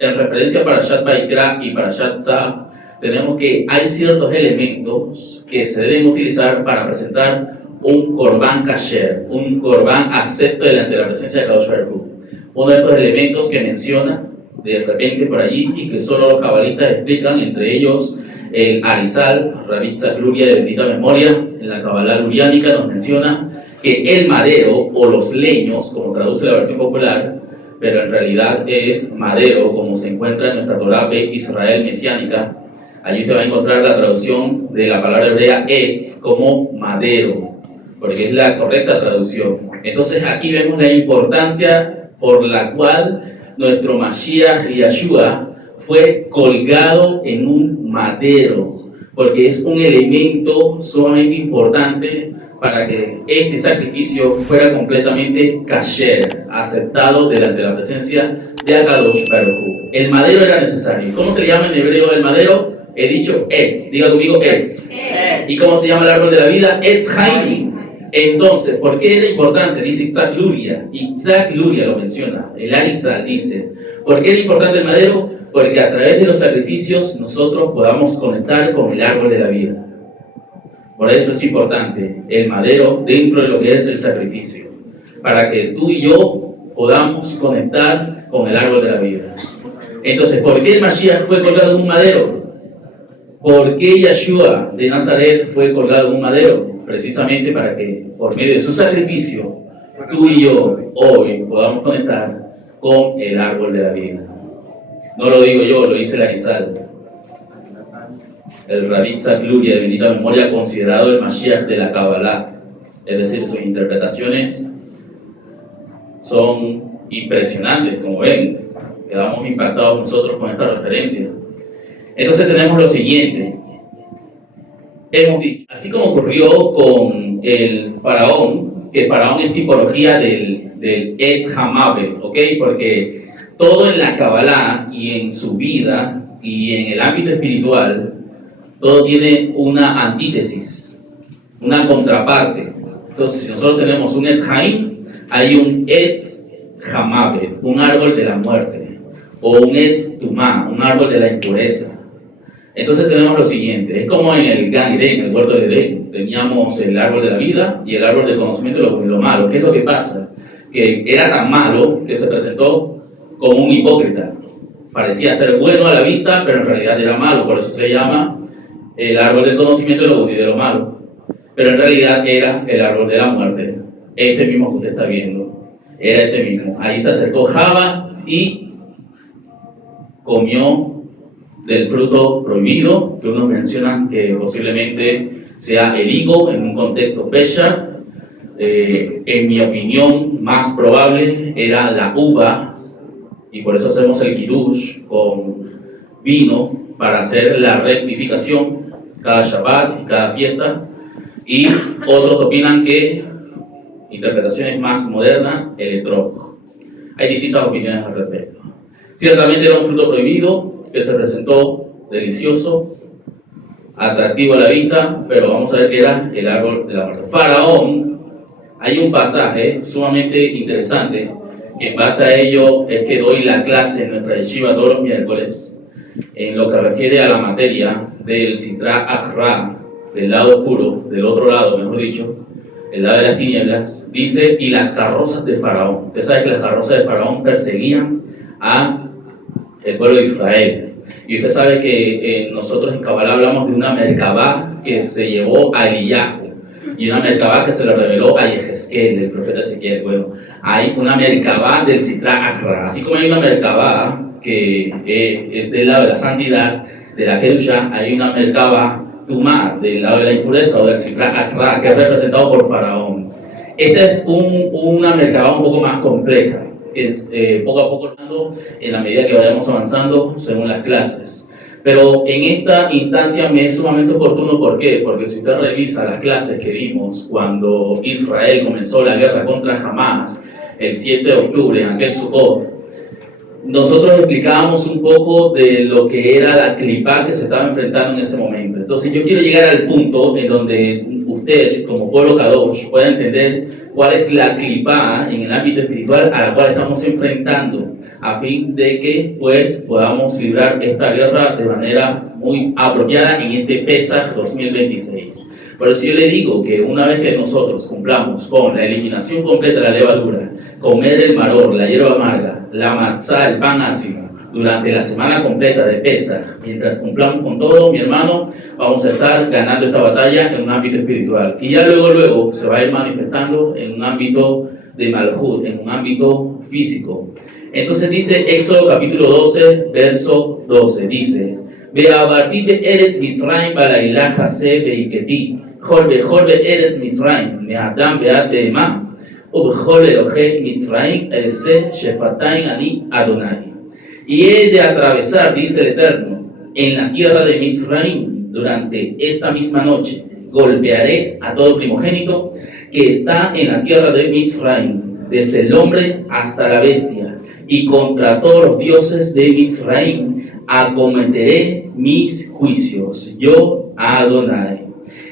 En referencia para Shat Vaikra y para Shat Tzaf, tenemos que hay ciertos elementos que se deben utilizar para presentar un Korban Kasher, un Korban acepto delante de la presencia de Kadosh Baruj Hu. Uno de estos elementos que menciona de repente por allí y que solo los cabalistas explican, entre ellos el Arizal, Rabbi Yitzhak Luria de bendita memoria, en la Kabbalah luriánica nos menciona que el madero o los leños, como traduce la versión popular, pero en realidad es madero, como se encuentra en nuestra Torah Beit Israel mesiánica. Allí te va a encontrar la traducción de la palabra hebrea etz como madero, porque es la correcta traducción. Entonces aquí vemos la importancia por la cual nuestro Mashiach Yeshua fue colgado en un madero, porque es un elemento sumamente importante para que este sacrificio fuera completamente kasher, aceptado delante de la presencia de Akadosh Baruj Hu. El madero era necesario. ¿Cómo se llama en hebreo el madero? He dicho etz, diga conmigo etz. ¿Y cómo se llama el árbol de la vida? Etz Haim. Entonces, ¿por qué era importante? Dice Yitzhak Luria. Yitzhak Luria lo menciona. El Arizal dice, ¿por qué era importante el madero? Porque a través de los sacrificios nosotros podamos conectar con el árbol de la vida. Por eso es importante el madero dentro de lo que es el sacrificio, para que tú y yo podamos conectar con el árbol de la vida. Entonces, ¿por qué el Mashiach fue colgado en un madero? ¿Por qué Yeshua de Nazaret fue colgado en un madero? Precisamente para que, por medio de su sacrificio, tú y yo hoy podamos conectar con el árbol de la vida. No lo digo yo, lo dice Arizal, el Rabbi Yitzhak Luria, de bendita memoria, considerado el Mashiach de la Kabbalah. Es decir, sus interpretaciones son impresionantes, como ven. Quedamos impactados nosotros con esta referencia. Entonces tenemos lo siguiente. Hemos dicho, así como ocurrió con el faraón, que el faraón es tipología del Etz Hamabet, ¿ok? Porque todo en la Kabbalah y en su vida y en el ámbito espiritual, todo tiene una antítesis, una contraparte. Entonces, si nosotros tenemos un Etz Haim, hay un Etz Hamabet, un árbol de la muerte, o un Etz Tumá, un árbol de la impureza. Entonces tenemos lo siguiente, es como en el Gan Eden, en el huerto de Edén, teníamos el árbol de la vida y el árbol del conocimiento de lo bueno y lo malo. ¿Qué es lo que pasa? Que era tan malo que se presentó como un hipócrita. Parecía ser bueno a la vista, pero en realidad era malo, por eso se le llama el árbol del conocimiento de lo bueno y de lo malo. Pero en realidad era el árbol de la muerte, este mismo que usted está viendo, era ese mismo. Ahí se acercó Java y comió del fruto prohibido, que unos mencionan que posiblemente sea el higo en un contexto pesha. En mi opinión, más probable era la uva, y por eso hacemos el kiddush con vino para hacer la rectificación cada Shabbat y cada fiesta. Y otros opinan que, interpretaciones más modernas, el etrog. Hay distintas opiniones al respecto. Ciertamente era un fruto prohibido que se presentó delicioso, atractivo a la vista, pero vamos a ver que era el árbol de la muerte. Faraón, hay un pasaje sumamente interesante, que en base a ello es que doy la clase en nuestra yeshiva todos los miércoles, en lo que refiere a la materia del Sitra Achra, del lado oscuro, del otro lado, mejor dicho, el lado de las tinieblas. Dice, y las carrozas de Faraón. Usted sabe que las carrozas de Faraón perseguían a el pueblo de Israel. Y usted sabe que nosotros en Kabbalah hablamos de una Merkabá que se llevó a Eliyahu y una Merkabá que se le reveló a Yehezkel, el profeta Ezequiel. Bueno, hay una Merkabá del Sitra Achra, así como hay una Merkabá que es del lado de la santidad, de la Kedusha, hay una Merkabá Tumá, del lado de la impureza, o del Sitra Achra, que es representado por Faraón. Esta es una Merkabá un poco más compleja, que poco a poco en la medida que vayamos avanzando según las clases. Pero en esta instancia me es sumamente oportuno. ¿Por qué? Porque si usted revisa las clases que dimos cuando Israel comenzó la guerra contra Hamas el 7 de octubre en aquel Sukkot, nosotros explicábamos un poco de lo que era la clipá que se estaba enfrentando en ese momento. Entonces yo quiero llegar al punto en donde usted, como pueblo Kadosh, pueda entender cuál es la clipá en el ámbito espiritual a la cual estamos enfrentando, a fin de que pues podamos librar esta guerra de manera muy apropiada en este Pesach 2026. Por eso yo le digo que una vez que nosotros cumplamos con la eliminación completa de la levadura, comer el maror, la hierba amarga, la matzá, el pan ácido, durante la semana completa de Pesach, mientras cumplamos con todo, mi hermano, vamos a estar ganando esta batalla en un ámbito espiritual. Y ya luego se va a ir manifestando en un ámbito de Malhut, en un ámbito físico. Entonces dice Éxodo capítulo 12, verso 12, dice: Ve'abarti be'eretz Misraim balailah haseh be'iketi, chol be'eretz Misraim, me'adam be'ad be'ema, ubechol elohei Misraim, ese shefatain ani Adonai. Y he de atravesar, dice el Eterno, en la tierra de Misraim durante esta misma noche. Golpearé a todo primogénito que está en la tierra de Misraim, desde el hombre hasta la bestia, y contra todos los dioses de Misraim acometeré mis juicios. Yo, Adonai.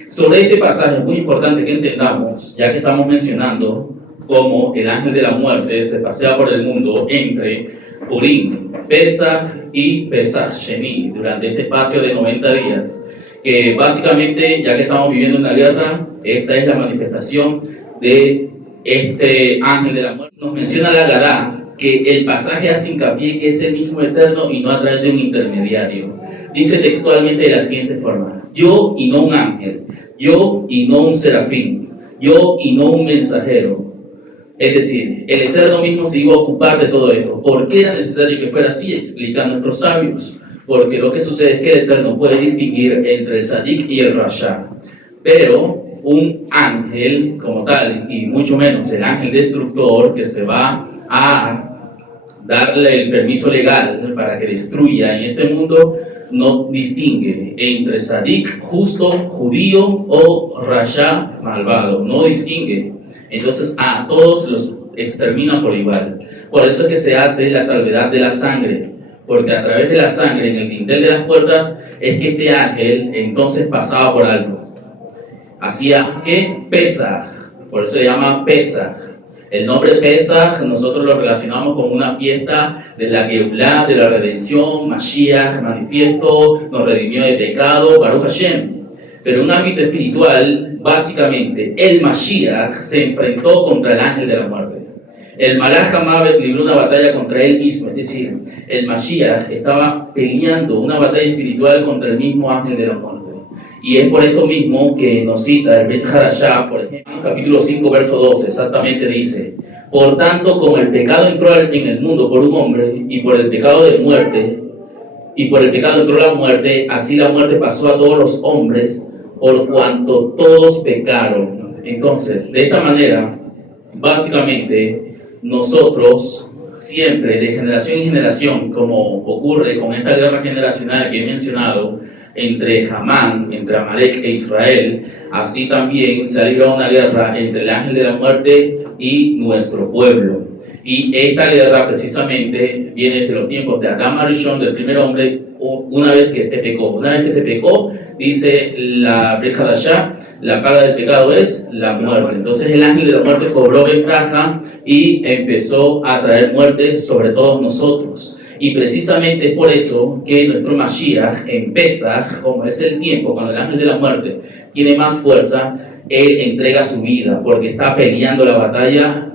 Sobre este pasaje es muy importante que entendamos, ya que estamos mencionando cómo el ángel de la muerte se pasea por el mundo entre Purim, Pesach y Pesach Sheni, durante este espacio de 90 días, que básicamente, ya que estamos viviendo una guerra, esta es la manifestación de este ángel de la muerte. Nos menciona la Agadá que el pasaje hace hincapié que es el mismo Eterno y no a través de un intermediario. dice textualmente de la siguiente forma: yo y no un ángel, yo y no un serafín, yo y no un mensajero. Es decir, el Eterno mismo se iba a ocupar de todo esto. ¿Por qué era necesario que fuera así? Explican nuestros sabios. Porque lo que sucede es que el Eterno puede distinguir entre el Sadik y el Rasha. Pero un ángel como tal, y mucho menos el ángel destructor que se va a darle el permiso legal para que destruya en este mundo, no distingue entre Sadik, justo, judío, o Rasha, malvado. No distingue. Entonces a todos los extermina por igual. Por eso es que se hace la salvedad de la sangre, porque a través de la sangre en el dintel de las puertas es que este ángel entonces pasaba por alto. Hacía que Pesaj, por eso se llama Pesaj. El nombre Pesaj nosotros lo relacionamos con una fiesta de la Geulá, de la redención, Mashiach, manifiesto, nos redimió de pecado, Baruch Hashem. Pero en un ámbito espiritual, básicamente, el Mashiach se enfrentó contra el ángel de la muerte. El Malach HaMavet libró una batalla contra él mismo, es decir, el Mashiach estaba peleando una batalla espiritual contra el mismo ángel de la muerte. Y es por esto mismo que nos cita el Bet Hadashah, por ejemplo, capítulo 5, verso 12, exactamente dice: por tanto, como el pecado entró en el mundo por un hombre, y por el pecado de muerte, y por el pecado entró la muerte, así la muerte pasó a todos los hombres, por cuanto todos pecaron. Entonces, de esta manera, básicamente, nosotros siempre, de generación en generación, como ocurre con esta guerra generacional que he mencionado, entre Hamán, entre Amalek e Israel, así también se ha librado una guerra entre el ángel de la muerte y nuestro pueblo. Y esta guerra precisamente viene de los tiempos de Adam Arishon, del primer hombre, una vez que este pecó. Una vez que este pecó, dice la Bet Hadashah, la paga del pecado es la muerte. Entonces el ángel de la muerte cobró ventaja y empezó a traer muerte sobre todos nosotros. Y precisamente es por eso que nuestro Mashiach, en Pesaj, como es el tiempo cuando el ángel de la muerte tiene más fuerza, él entrega su vida, porque está peleando la batalla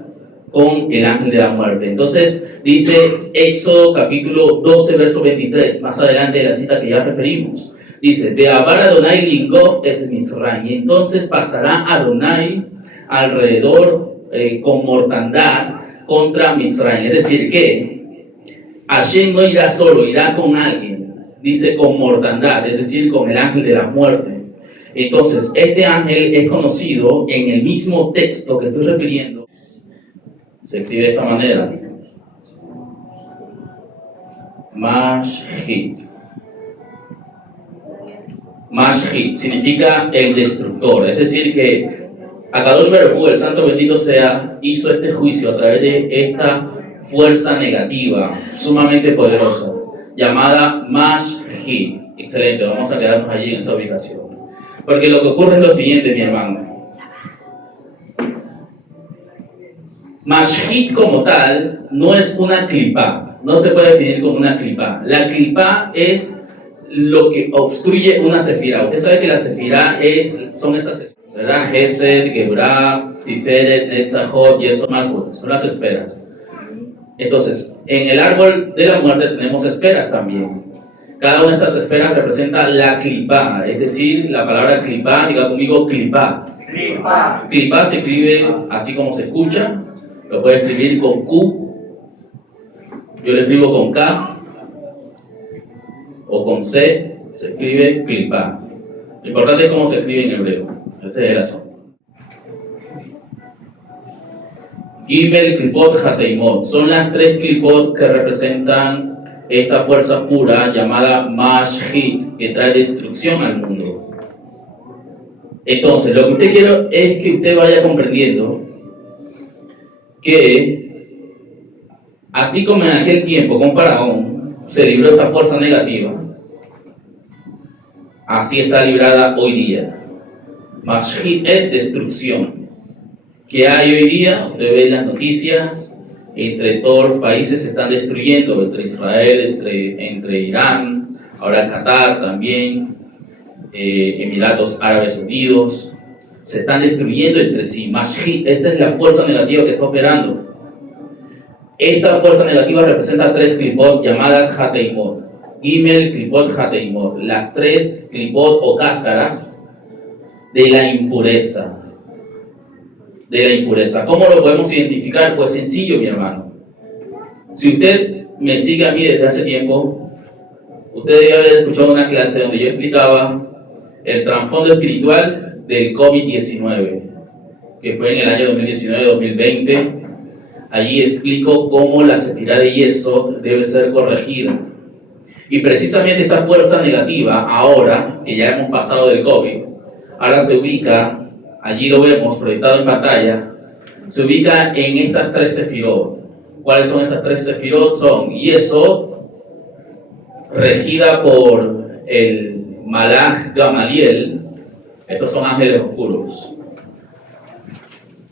con el ángel de la muerte. Entonces dice Éxodo capítulo 12, verso 23, más adelante de la cita que ya referimos. Dice: de Abar Adonai Lingov et Misraim. Y entonces pasará Adonai alrededor con mortandad contra Misraim. Es decir, que Hashem no irá solo, irá con alguien. Dice con mortandad, es decir, con el ángel de la muerte. Entonces, este ángel es conocido en el mismo texto que estoy refiriendo. Se escribe de esta manera: Mashhit. Mashhit significa el destructor. Es decir, que Akadosh Baruj Hu, el santo bendito sea, hizo este juicio a través de esta fuerza negativa, sumamente poderosa, llamada Mashhit. Excelente, vamos a quedarnos allí en esa ubicación. Porque lo que ocurre es lo siguiente, mi hermano. Mashhit como tal no es una clipá, no se puede definir como una clipá. La clipá es lo que obstruye una sefirá. Usted sabe que la sefirá son esas esferas, ¿verdad? Gesed, Geburah, Tiferet, Netzachot, Yesod, Malchut, son las esferas. Entonces, en el árbol de la muerte tenemos esferas también. Cada una de estas esferas representa la clipá, es decir, la palabra clipá, diga conmigo clipá. Clipá. Clipá se escribe así como se escucha, lo puede escribir con Q, yo lo escribo con K, o con C, se escribe clipá. Lo importante es cómo se escribe en hebreo, ese es el asunto. Gimel, Klipot, Hateimot, son las tres Klipot que representan esta fuerza pura llamada Mashhit, que trae destrucción al mundo. Entonces, lo que usted quiere es que usted vaya comprendiendo que, así como en aquel tiempo con Faraón se libró esta fuerza negativa, así está librada hoy día. Mashhit es destrucción. ¿Qué hay hoy día? Usted ve las noticias, entre todos los países se están destruyendo, entre Israel, entre Irán, ahora Qatar también, Emiratos Árabes Unidos, se están destruyendo entre sí. Mashhit, esta es la fuerza negativa que está operando. Esta fuerza negativa representa tres klipot llamadas Hateimot. Gimel, Klipot, Hateimot, las tres Klipot o cáscaras de la impureza. De la impureza. ¿Cómo lo podemos identificar? Pues sencillo, mi hermano. Si usted me sigue a mí desde hace tiempo, usted debe haber escuchado una clase donde yo explicaba el trasfondo espiritual del COVID-19, que fue en el año 2019-2020. Allí explico cómo la sefirá de Yesod debe ser corregida. Y precisamente esta fuerza negativa, ahora que ya hemos pasado del COVID, ahora se ubica, allí lo vemos proyectado en pantalla, se ubica en estas tres sefirot. ¿Cuáles son estas tres sefirot? Son Yesod, regida por el Malach Gamaliel, estos son ángeles oscuros.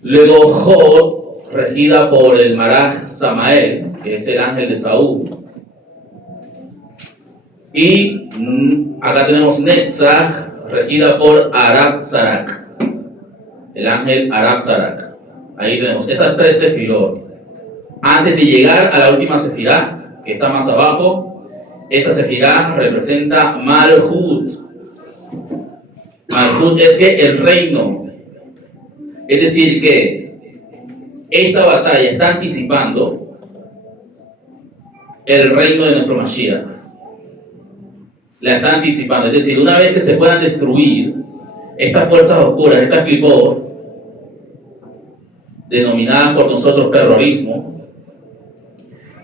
Luego Hod, regida por el Malach Samael, que es el ángel de Saúl. Y acá tenemos Netzach, regida por Arab Sarak, el ángel Arab Sarak. Ahí tenemos esas tres sefirot. Antes de llegar a la última sefirá, que está más abajo, esa sefirá representa Malhut. Malhut es que el reino. Es decir, que esta batalla está anticipando el reino de nuestro Mashiach. La está anticipando. Es decir, una vez que se puedan destruir estas fuerzas oscuras, estas Klipot, denominadas por nosotros terrorismo,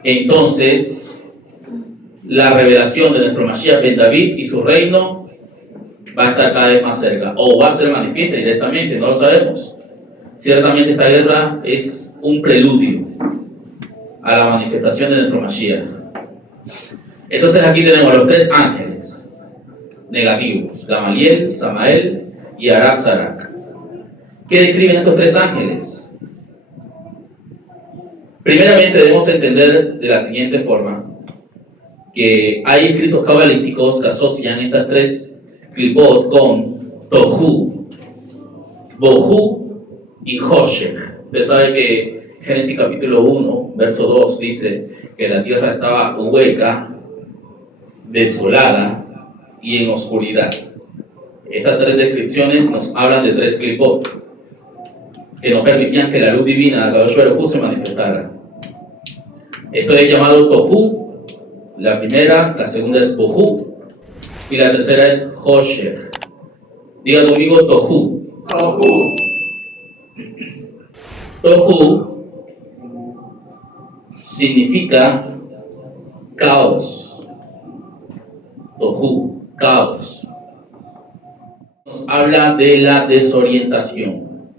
entonces la revelación de nuestro Mashiach Ben David y su reino va a estar cada vez más cerca, o va a ser manifiesta directamente, no lo sabemos. Ciertamente esta guerra es un preludio a la manifestación de nuestro Mashiach. Entonces aquí tenemos los tres ángeles negativos, Gamaliel, Samael y Arab Sarak. ¿Qué describen estos tres ángeles? Primeramente debemos entender de la siguiente forma, que hay escritos cabalísticos que asocian estas tres Klipot con Tohu, Bohu y Hoshech. Usted sabe que Génesis capítulo 1, verso 2 dice que la tierra estaba hueca, desolada y en oscuridad. Estas tres descripciones nos hablan de tres Klipot que no permitían que la luz divina de Akadosh Baruj Hu se manifestara. Esto es llamado Tohu, la primera, la segunda es Bohu y la tercera es Hoshech. Diga conmigo Tohu. Tohu. Tohu significa caos. Tohu, caos. Nos habla de la desorientación.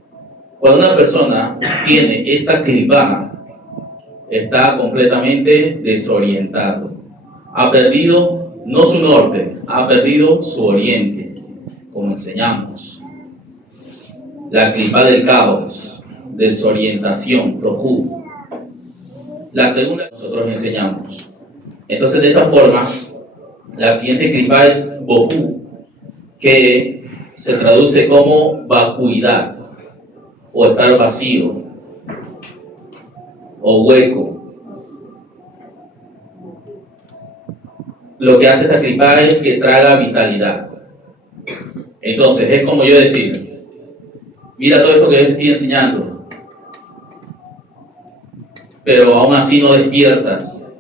Cuando una persona tiene esta clipá, está completamente desorientado. Ha perdido no su norte, ha perdido su oriente, como enseñamos. La clipá del caos, desorientación, tohu. La segunda nosotros enseñamos. Entonces de esta forma, la siguiente clipá es bohu, que se traduce como vacuidad, o estar vacío, o hueco. Lo que hace esta clipá es que traga vitalidad. Entonces es como yo decir, mira todo esto que yo te estoy enseñando, pero aún así no despiertas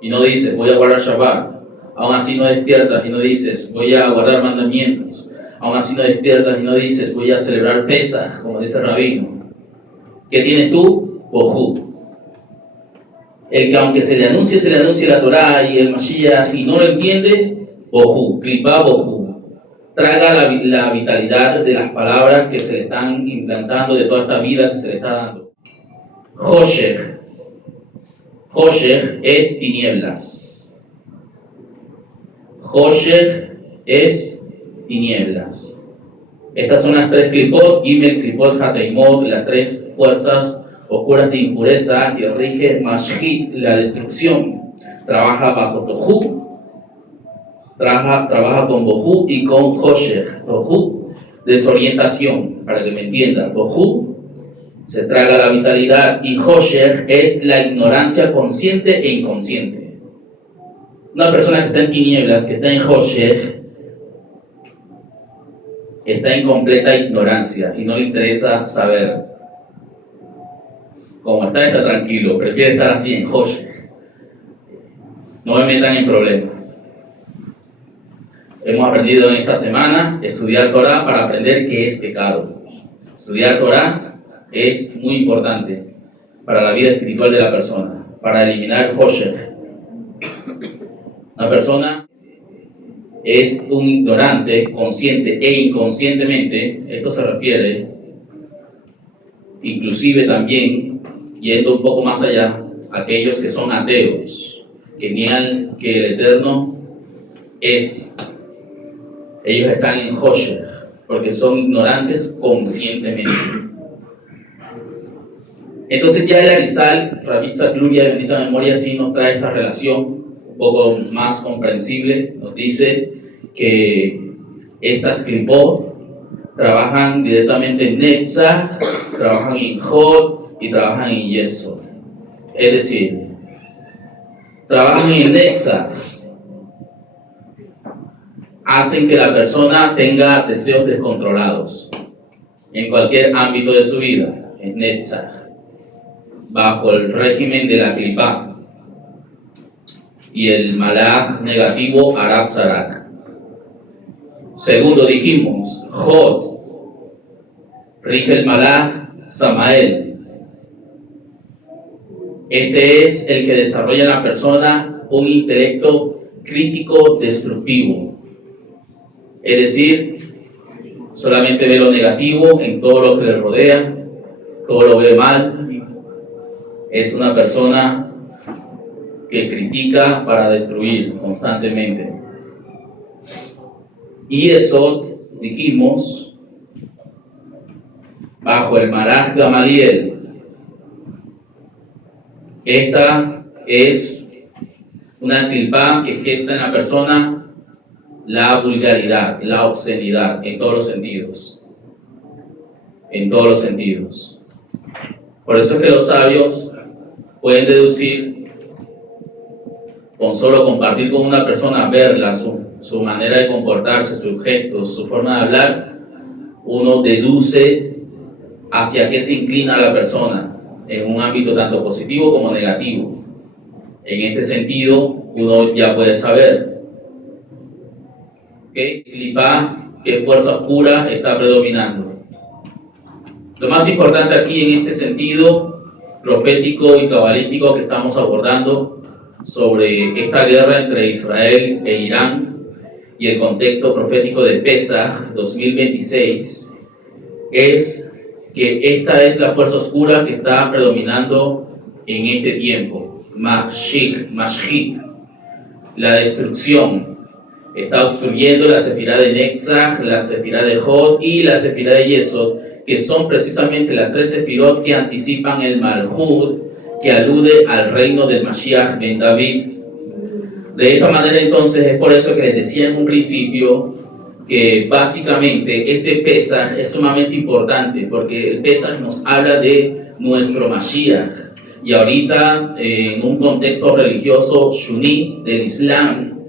y no dices voy a guardar Shabbat, aún así no despiertas y no dices voy a guardar mandamientos, aún así no despiertas y no dices voy a celebrar Pesaj, como dice el rabino. ¿Qué tienes tú? Bohu. El que aunque se le anuncie la Torah y el Mashiach y no lo entiende, Bohu, Klipá Bohu. Traga la vitalidad de las palabras que se le están implantando, de toda esta vida que se le está dando. Hoshech. Hoshech es tinieblas. Hoshech es tinieblas. Estas son las tres Klipot, Gimel, Klipot, Hateimot, las tres fuerzas oscuras de impureza que rige Mashhit, la destrucción. Trabaja bajo Tohu, trabaja con Bohu y con Hoshech. Tohu, desorientación, para que me entiendan. Bohu se traga la vitalidad y Hoshech es la ignorancia consciente e inconsciente. Una persona que está en tinieblas, que está en Hoshech, está en completa ignorancia y no le interesa saber. Como está tranquilo, prefiere estar así en Hoshech. No me metan en problemas. Hemos aprendido en esta semana estudiar Torah para aprender qué es pecado. Estudiar Torah es muy importante para la vida espiritual de la persona, para eliminar el Hoshech. Una persona es un ignorante, consciente e inconscientemente. Esto se refiere, inclusive también, yendo un poco más allá, a aquellos que son ateos, que niegan que el Eterno es. Ellos están en Hoshech, porque son ignorantes conscientemente. Entonces ya el Arizal, Rabbi Yitzhak Luria de bendita memoria, sí nos trae esta relación un poco más comprensible. Nos dice que estas klipot trabajan directamente en Netzach, trabajan en Hod y trabajan en Yesod. Es decir, trabajan en Netzach, hacen que la persona tenga deseos descontrolados en cualquier ámbito de su vida, en Netzach, bajo el régimen de la Klipá y el Malach negativo Arab Sarak. Segundo, dijimos, Hod rige el Malach Samael. Este es el que desarrolla en la persona un intelecto crítico destructivo. Es decir, solamente ve lo negativo en todo lo que le rodea, todo lo ve mal. Es una persona que critica para destruir constantemente. Y eso, dijimos, bajo el Maraj Gamaliel. Esta es una clipá que gesta en la persona la vulgaridad, la obscenidad, en todos los sentidos. En todos los sentidos. Por eso es que los sabios pueden deducir, con solo compartir con una persona, verla, su manera de comportarse, sus gestos, su forma de hablar, uno deduce hacia qué se inclina la persona, en un ámbito tanto positivo como negativo. En este sentido, uno ya puede saber qué clipá, qué fuerza oscura está predominando. Lo más importante aquí en este sentido profético y cabalístico que estamos abordando sobre esta guerra entre Israel e Irán y el contexto profético de Pesach 2026 es que esta es la fuerza oscura que está predominando en este tiempo. Mashhit, la destrucción. Está obstruyendo la sefirá de Netzach, la sefirá de Hod y la sefirá de Yesod, que son precisamente las tres sefirot que anticipan el Malhut, que alude al reino del Mashiach ben David. De esta manera entonces es por eso que les decía en un principio que básicamente este Pesach es sumamente importante, porque el Pesach nos habla de nuestro Mashiach, y ahorita en un contexto religioso shuní del Islam,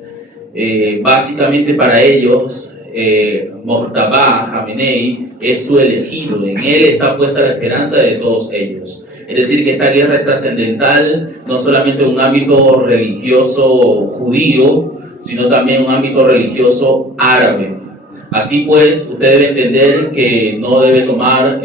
básicamente para ellos Mojtabá Jamenei es su elegido, en él está puesta la esperanza de todos ellos. Es decir, que esta guerra es trascendental, no solamente en un ámbito religioso judío, sino también en un ámbito religioso árabe. Así pues, usted debe entender que no debe tomar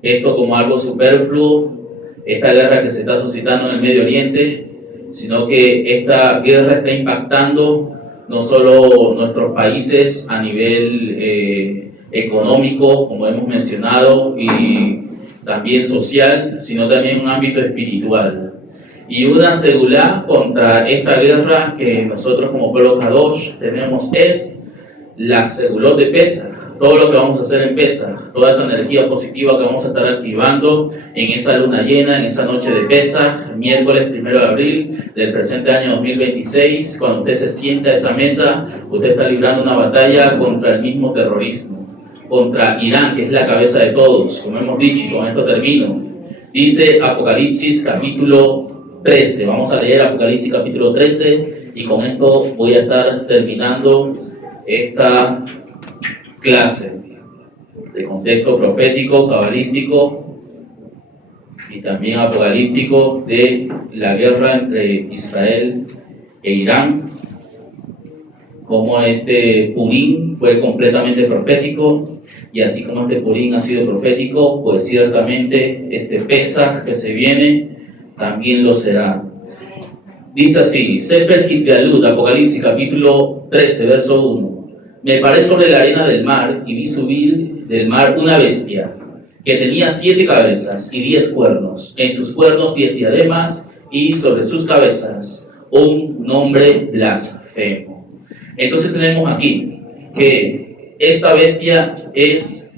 esto como algo superfluo, esta guerra que se está suscitando en el Medio Oriente, sino que esta guerra está impactando no solo nuestros países a nivel económico, como hemos mencionado, y también social, sino también en un ámbito espiritual. Y una segulá contra esta guerra que nosotros como pueblo Kadosh tenemos es la segulot de Pesach, todo lo que vamos a hacer en Pesach, toda esa energía positiva que vamos a estar activando en esa luna llena, en esa noche de Pesach, miércoles 1 de abril del presente año 2026. Cuando usted se sienta a esa mesa, usted está librando una batalla contra el mismo terrorismo, contra Irán, que es la cabeza de todos, como hemos dicho, y con esto termino. Dice Apocalipsis capítulo 13, vamos a leer Apocalipsis capítulo 13, Y con esto voy a estar terminando esta clase de contexto profético, cabalístico y también apocalíptico de la guerra entre Israel e Irán. Como este Purim fue completamente profético, y así como este Purim ha sido profético, pues ciertamente este Pesaj que se viene también lo será. Dice así, Sefer Hitgalut, Apocalipsis capítulo 13, verso 1. Me paré sobre la arena del mar y vi subir del mar una bestia que tenía 7 cabezas y 10 cuernos, en sus cuernos 10 diademas y sobre sus cabezas un nombre blasfemo. Entonces tenemos aquí que esta bestia es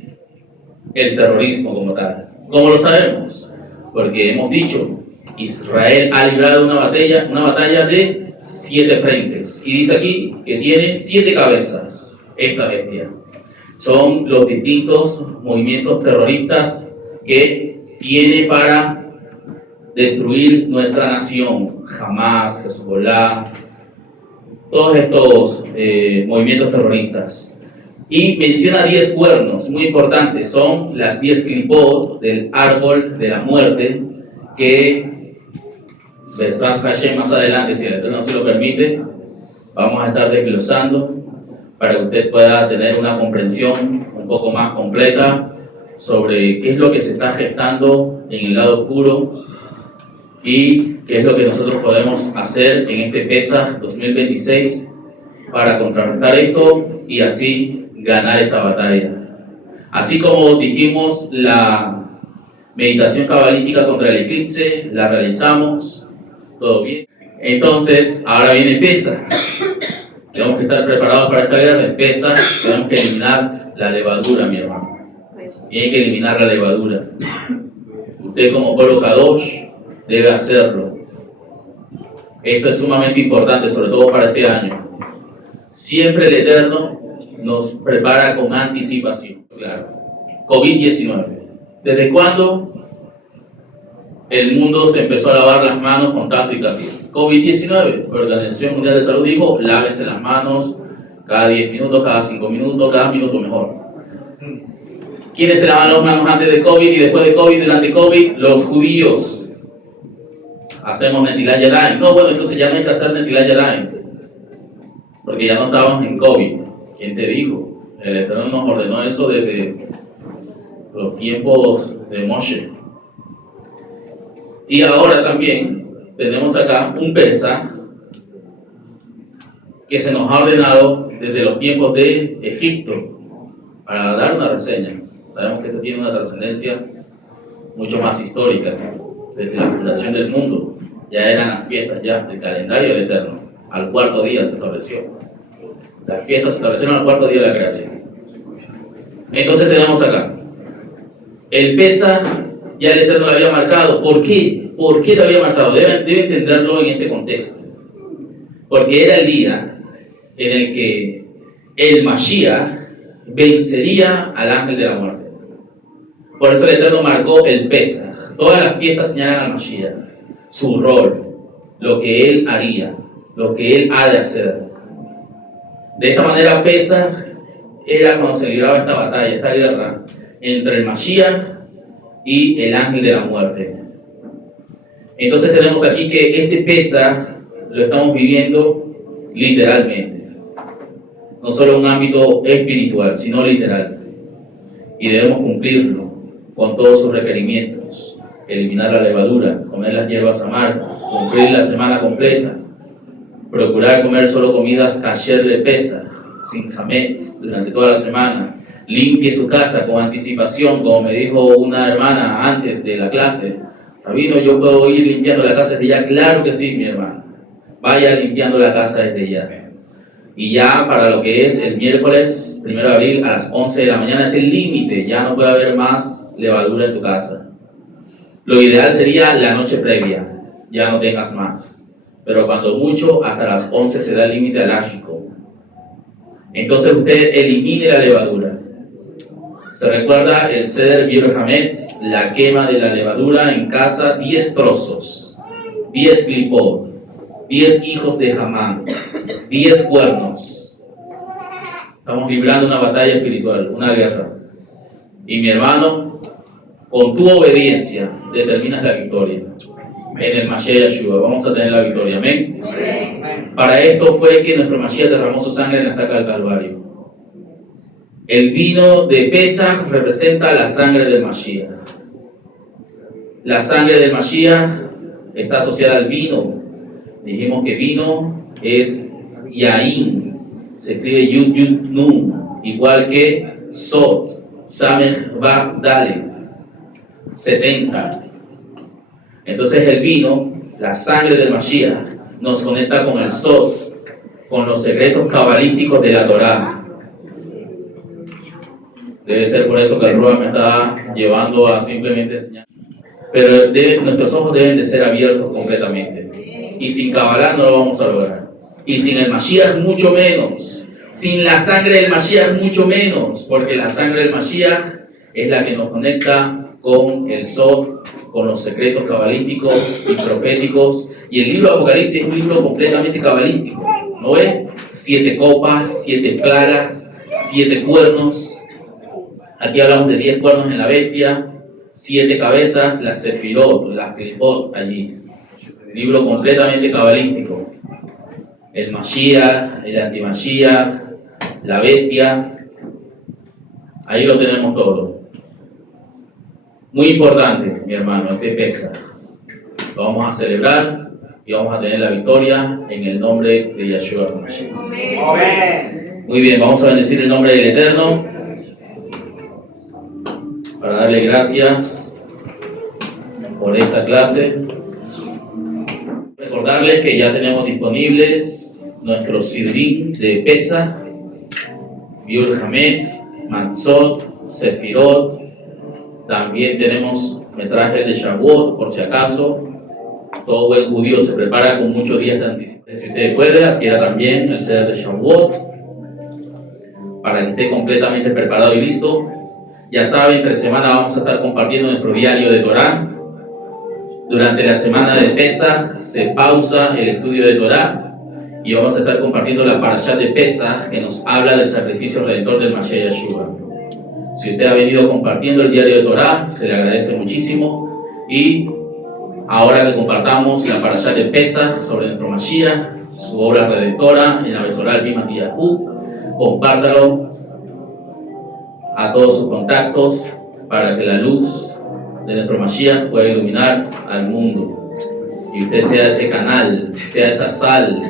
el terrorismo como tal. ¿Cómo lo sabemos? Porque hemos dicho, Israel ha librado una batalla de 7 frentes. Y dice aquí que tiene 7 cabezas, esta bestia. Son los distintos movimientos terroristas que tiene para destruir nuestra nación. Hamas, Hezbollah, todos estos movimientos terroristas. Y menciona 10 cuernos, muy importantes, son las 10 clipot del árbol de la muerte, que Besat Hashem más adelante, si el Eterno se lo permite, vamos a estar desglosando para que usted pueda tener una comprensión un poco más completa sobre qué es lo que se está gestando en el lado oscuro y qué es lo que nosotros podemos hacer en este Pesaj 2026 para contrarrestar esto y así ganar esta batalla. Así como dijimos, la meditación cabalística contra el eclipse la realizamos, todo bien. Entonces, ahora viene Pesaj. Tenemos que estar preparados para esta guerra. En Pesaj tenemos que eliminar la levadura, mi hermano. Tiene que eliminar la levadura. Usted como pueblo Kadosh debe hacerlo. Esto es sumamente importante, sobre todo para este año. Siempre el Eterno nos prepara con anticipación. Claro. COVID-19. ¿Desde cuándo el mundo se empezó a lavar las manos con tanto y café? COVID-19. La Organización Mundial de Salud dijo, lávense las manos cada 10 minutos, cada 5 minutos, cada minuto mejor. ¿Quiénes se lavan las manos antes de COVID y después de COVID, durante COVID? Los judíos. Hacemos Netilat Yadayim. No, bueno, entonces ya no hay que hacer Netilat Yadayim, porque ya no estábamos en COVID. ¿Quién te dijo? El Eterno nos ordenó eso desde los tiempos de Moshe. Y ahora también tenemos acá un Pesaj que se nos ha ordenado desde los tiempos de Egipto, para dar una reseña. Sabemos que esto tiene una trascendencia mucho más histórica. Desde la fundación del mundo ya eran las fiestas ya del calendario del Eterno. Al 4º día se estableció. Las fiestas se establecieron al 4º día de la creación. Entonces tenemos acá el Pesaj, ya el Eterno lo había marcado. ¿Por qué? ¿Por qué lo había marcado? Debe entenderlo en este contexto. Porque era el día en el que el Mashiach vencería al ángel de la muerte. Por eso el Eterno marcó el Pesaj. Todas las fiestas señalan al Mashiach, su rol, lo que él haría, lo que él ha de hacer. De esta manera, Pesaj era cuando se libraba esta batalla, esta guerra entre el Mashiach y el ángel de la muerte. Entonces tenemos aquí que este Pesaj lo estamos viviendo literalmente. No solo en un ámbito espiritual, sino literal. Y debemos cumplirlo con todos sus requerimientos. Eliminar la levadura, comer las hierbas amargas, cumplir la semana completa, procurar comer solo comidas kasher de Pesaj, sin hametz, durante toda la semana. Limpie su casa con anticipación, como me dijo una hermana antes de la clase. Rabino, ¿yo puedo ir limpiando la casa desde ya? Claro que sí, mi hermana. Vaya limpiando la casa desde ya. Y ya para lo que es el miércoles 1 de abril a las 11 de la mañana es el límite. Ya no puede haber más levadura en tu casa. Lo ideal sería la noche previa, ya no tengas más. Pero cuando mucho, hasta las 11 se da el límite alágico. Entonces usted elimine la levadura. Se recuerda el Seder Bir Hametz, la quema de la levadura en casa, 10 trozos, 10 clipot. 10 hijos de Hamán, 10 cuernos. Estamos librando una batalla espiritual, una guerra. Y mi hermano, con tu obediencia determinas la victoria. En el Mashiach Yeshua vamos a tener la victoria. Amén. Amén. Para esto fue que nuestro Mashiach derramó su sangre en la estaca del Calvario. El vino de Pesach representa la sangre del Mashiach. La sangre del Mashiach está asociada al vino. Dijimos que vino es Yain, se escribe Yud Yud Nun, igual que Sot, Samech Vav Dalet, 70. Entonces el vino, la sangre del Mashiach, nos conecta con el Sot, con los secretos cabalísticos de la Torá. Debe ser por eso que el Ruach me está llevando a simplemente enseñar. Pero nuestros ojos deben de ser abiertos completamente. Y sin Kabbalah no lo vamos a lograr. Y sin el Mashiach mucho menos. Sin la sangre del Mashiach mucho menos. Porque la sangre del Mashiach es la que nos conecta con el Sot, con los secretos cabalísticos y proféticos. Y el libro de Apocalipsis es un libro completamente cabalístico. ¿No ves? 7 copas, 7 claras, 7 cuernos. Aquí hablamos de 10 cuernos en la bestia, 7 cabezas, las sefirot, las clipot allí. Libro completamente cabalístico. El Mashiach, el anti-Mashiach, la bestia. Ahí lo tenemos todo. Muy importante, mi hermano, este Pesach. Lo vamos a celebrar y vamos a tener la victoria en el nombre de Yeshua HaMashiach. Amén. Muy bien, vamos a bendecir el nombre del Eterno para darle gracias por esta clase. Recordarles que ya tenemos disponibles nuestros Sidrim de Pesach, Biur Hametz, Matzot, Sefirot. También tenemos metrajes de Shavuot, por si acaso. Todo buen judío se prepara con muchos días de anticipación. Si usted puede, adquiera también el Seder de Shavuot para que esté completamente preparado y listo. Ya saben, entre semana vamos a estar compartiendo nuestro diario de Torá. Durante la semana de Pesach se pausa el estudio de Torá y vamos a estar compartiendo la parashá de Pesach que nos habla del sacrificio redentor del Mashiach Yeshua. Si usted ha venido compartiendo el diario de Torá, se le agradece muchísimo. Y ahora que compartamos la parashá de Pesach sobre nuestro Mashiach, su obra redentora en la Besoral Bimat Yahud, compártalo a todos sus contactos para que la luz de nuestro Mashiach pueda iluminar al mundo y usted sea ese canal, sea esa sal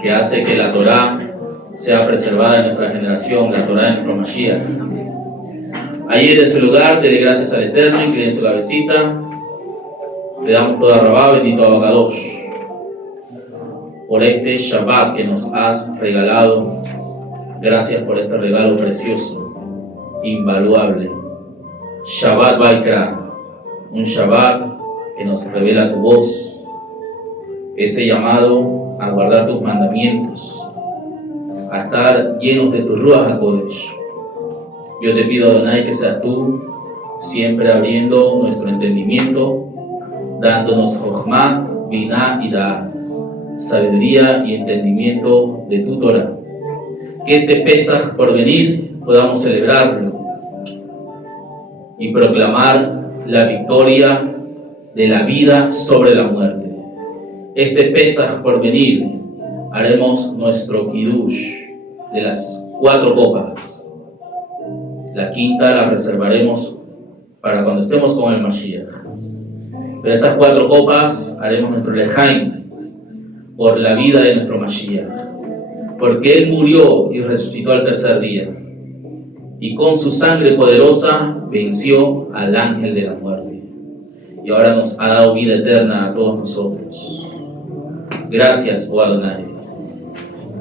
que hace que la Torá sea preservada en nuestra generación, la Torá de nuestro Mashiach. Ahí en ese lugar, dele gracias al Eterno, incline su cabecita, le damos toda Rabá, bendito Abacadosh, por este Shabbat que nos has regalado. Gracias por este regalo precioso, invaluable. Shabbat Vaikra, un Shabbat que nos revela tu voz, ese llamado a guardar tus mandamientos, a estar llenos de tu Ruach HaKodesh. Yo te pido, Adonai, que seas tú siempre abriendo nuestro entendimiento, dándonos Jochma, Binah y Da'at, sabiduría y entendimiento de tu Torah. Que este Pesach por venir podamos celebrarlo y proclamar la victoria de la vida sobre la muerte. Este Pesach por venir haremos nuestro Kiddush de las 4 copas. La quinta la reservaremos para cuando estemos con el Mashiach. Pero estas 4 copas haremos nuestro Lejaim por la vida de nuestro Mashiach, porque Él murió y resucitó al tercer día, y con su sangre poderosa venció al ángel de la muerte, y ahora nos ha dado vida eterna a todos nosotros. Gracias, oh Adonai.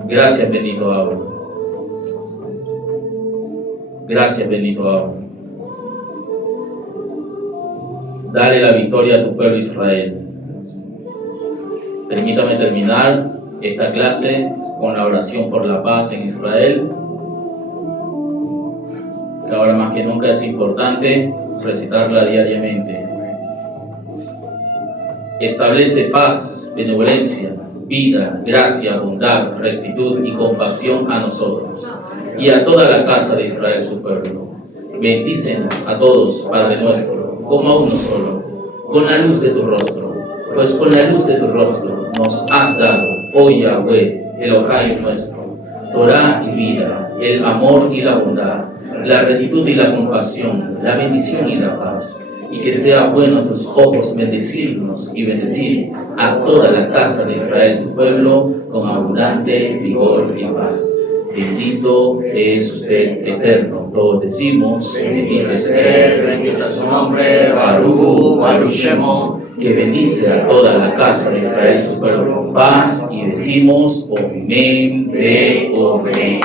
Gracias, bendito Abba. Gracias, bendito Abba. Dale la victoria a tu pueblo Israel. Permítame terminar esta clase con la oración por la paz en Israel, que ahora más que nunca es importante recitarla diariamente. Establece paz, benevolencia vida, gracia, bondad, rectitud y compasión a nosotros y a toda la casa de Israel su pueblo. Bendícenos a todos, Padre nuestro, como a uno solo, con la luz de tu rostro, pues con la luz de tu rostro nos has dado, oh Yahweh, Elohai nuestro, Torah y vida, el amor y la bondad, la rectitud y la compasión, la bendición y la paz. Y que sea bueno a tus ojos bendecirnos y bendecir a toda la casa de Israel, tu pueblo, con abundante vigor y paz. Bendito es usted eterno. Todos decimos, Bendito es Él, bendito es su nombre, Baruch, Baruch Shemo. que bendice a toda la casa de Israel, su pueblo, con paz. Y decimos, Omen, Omen.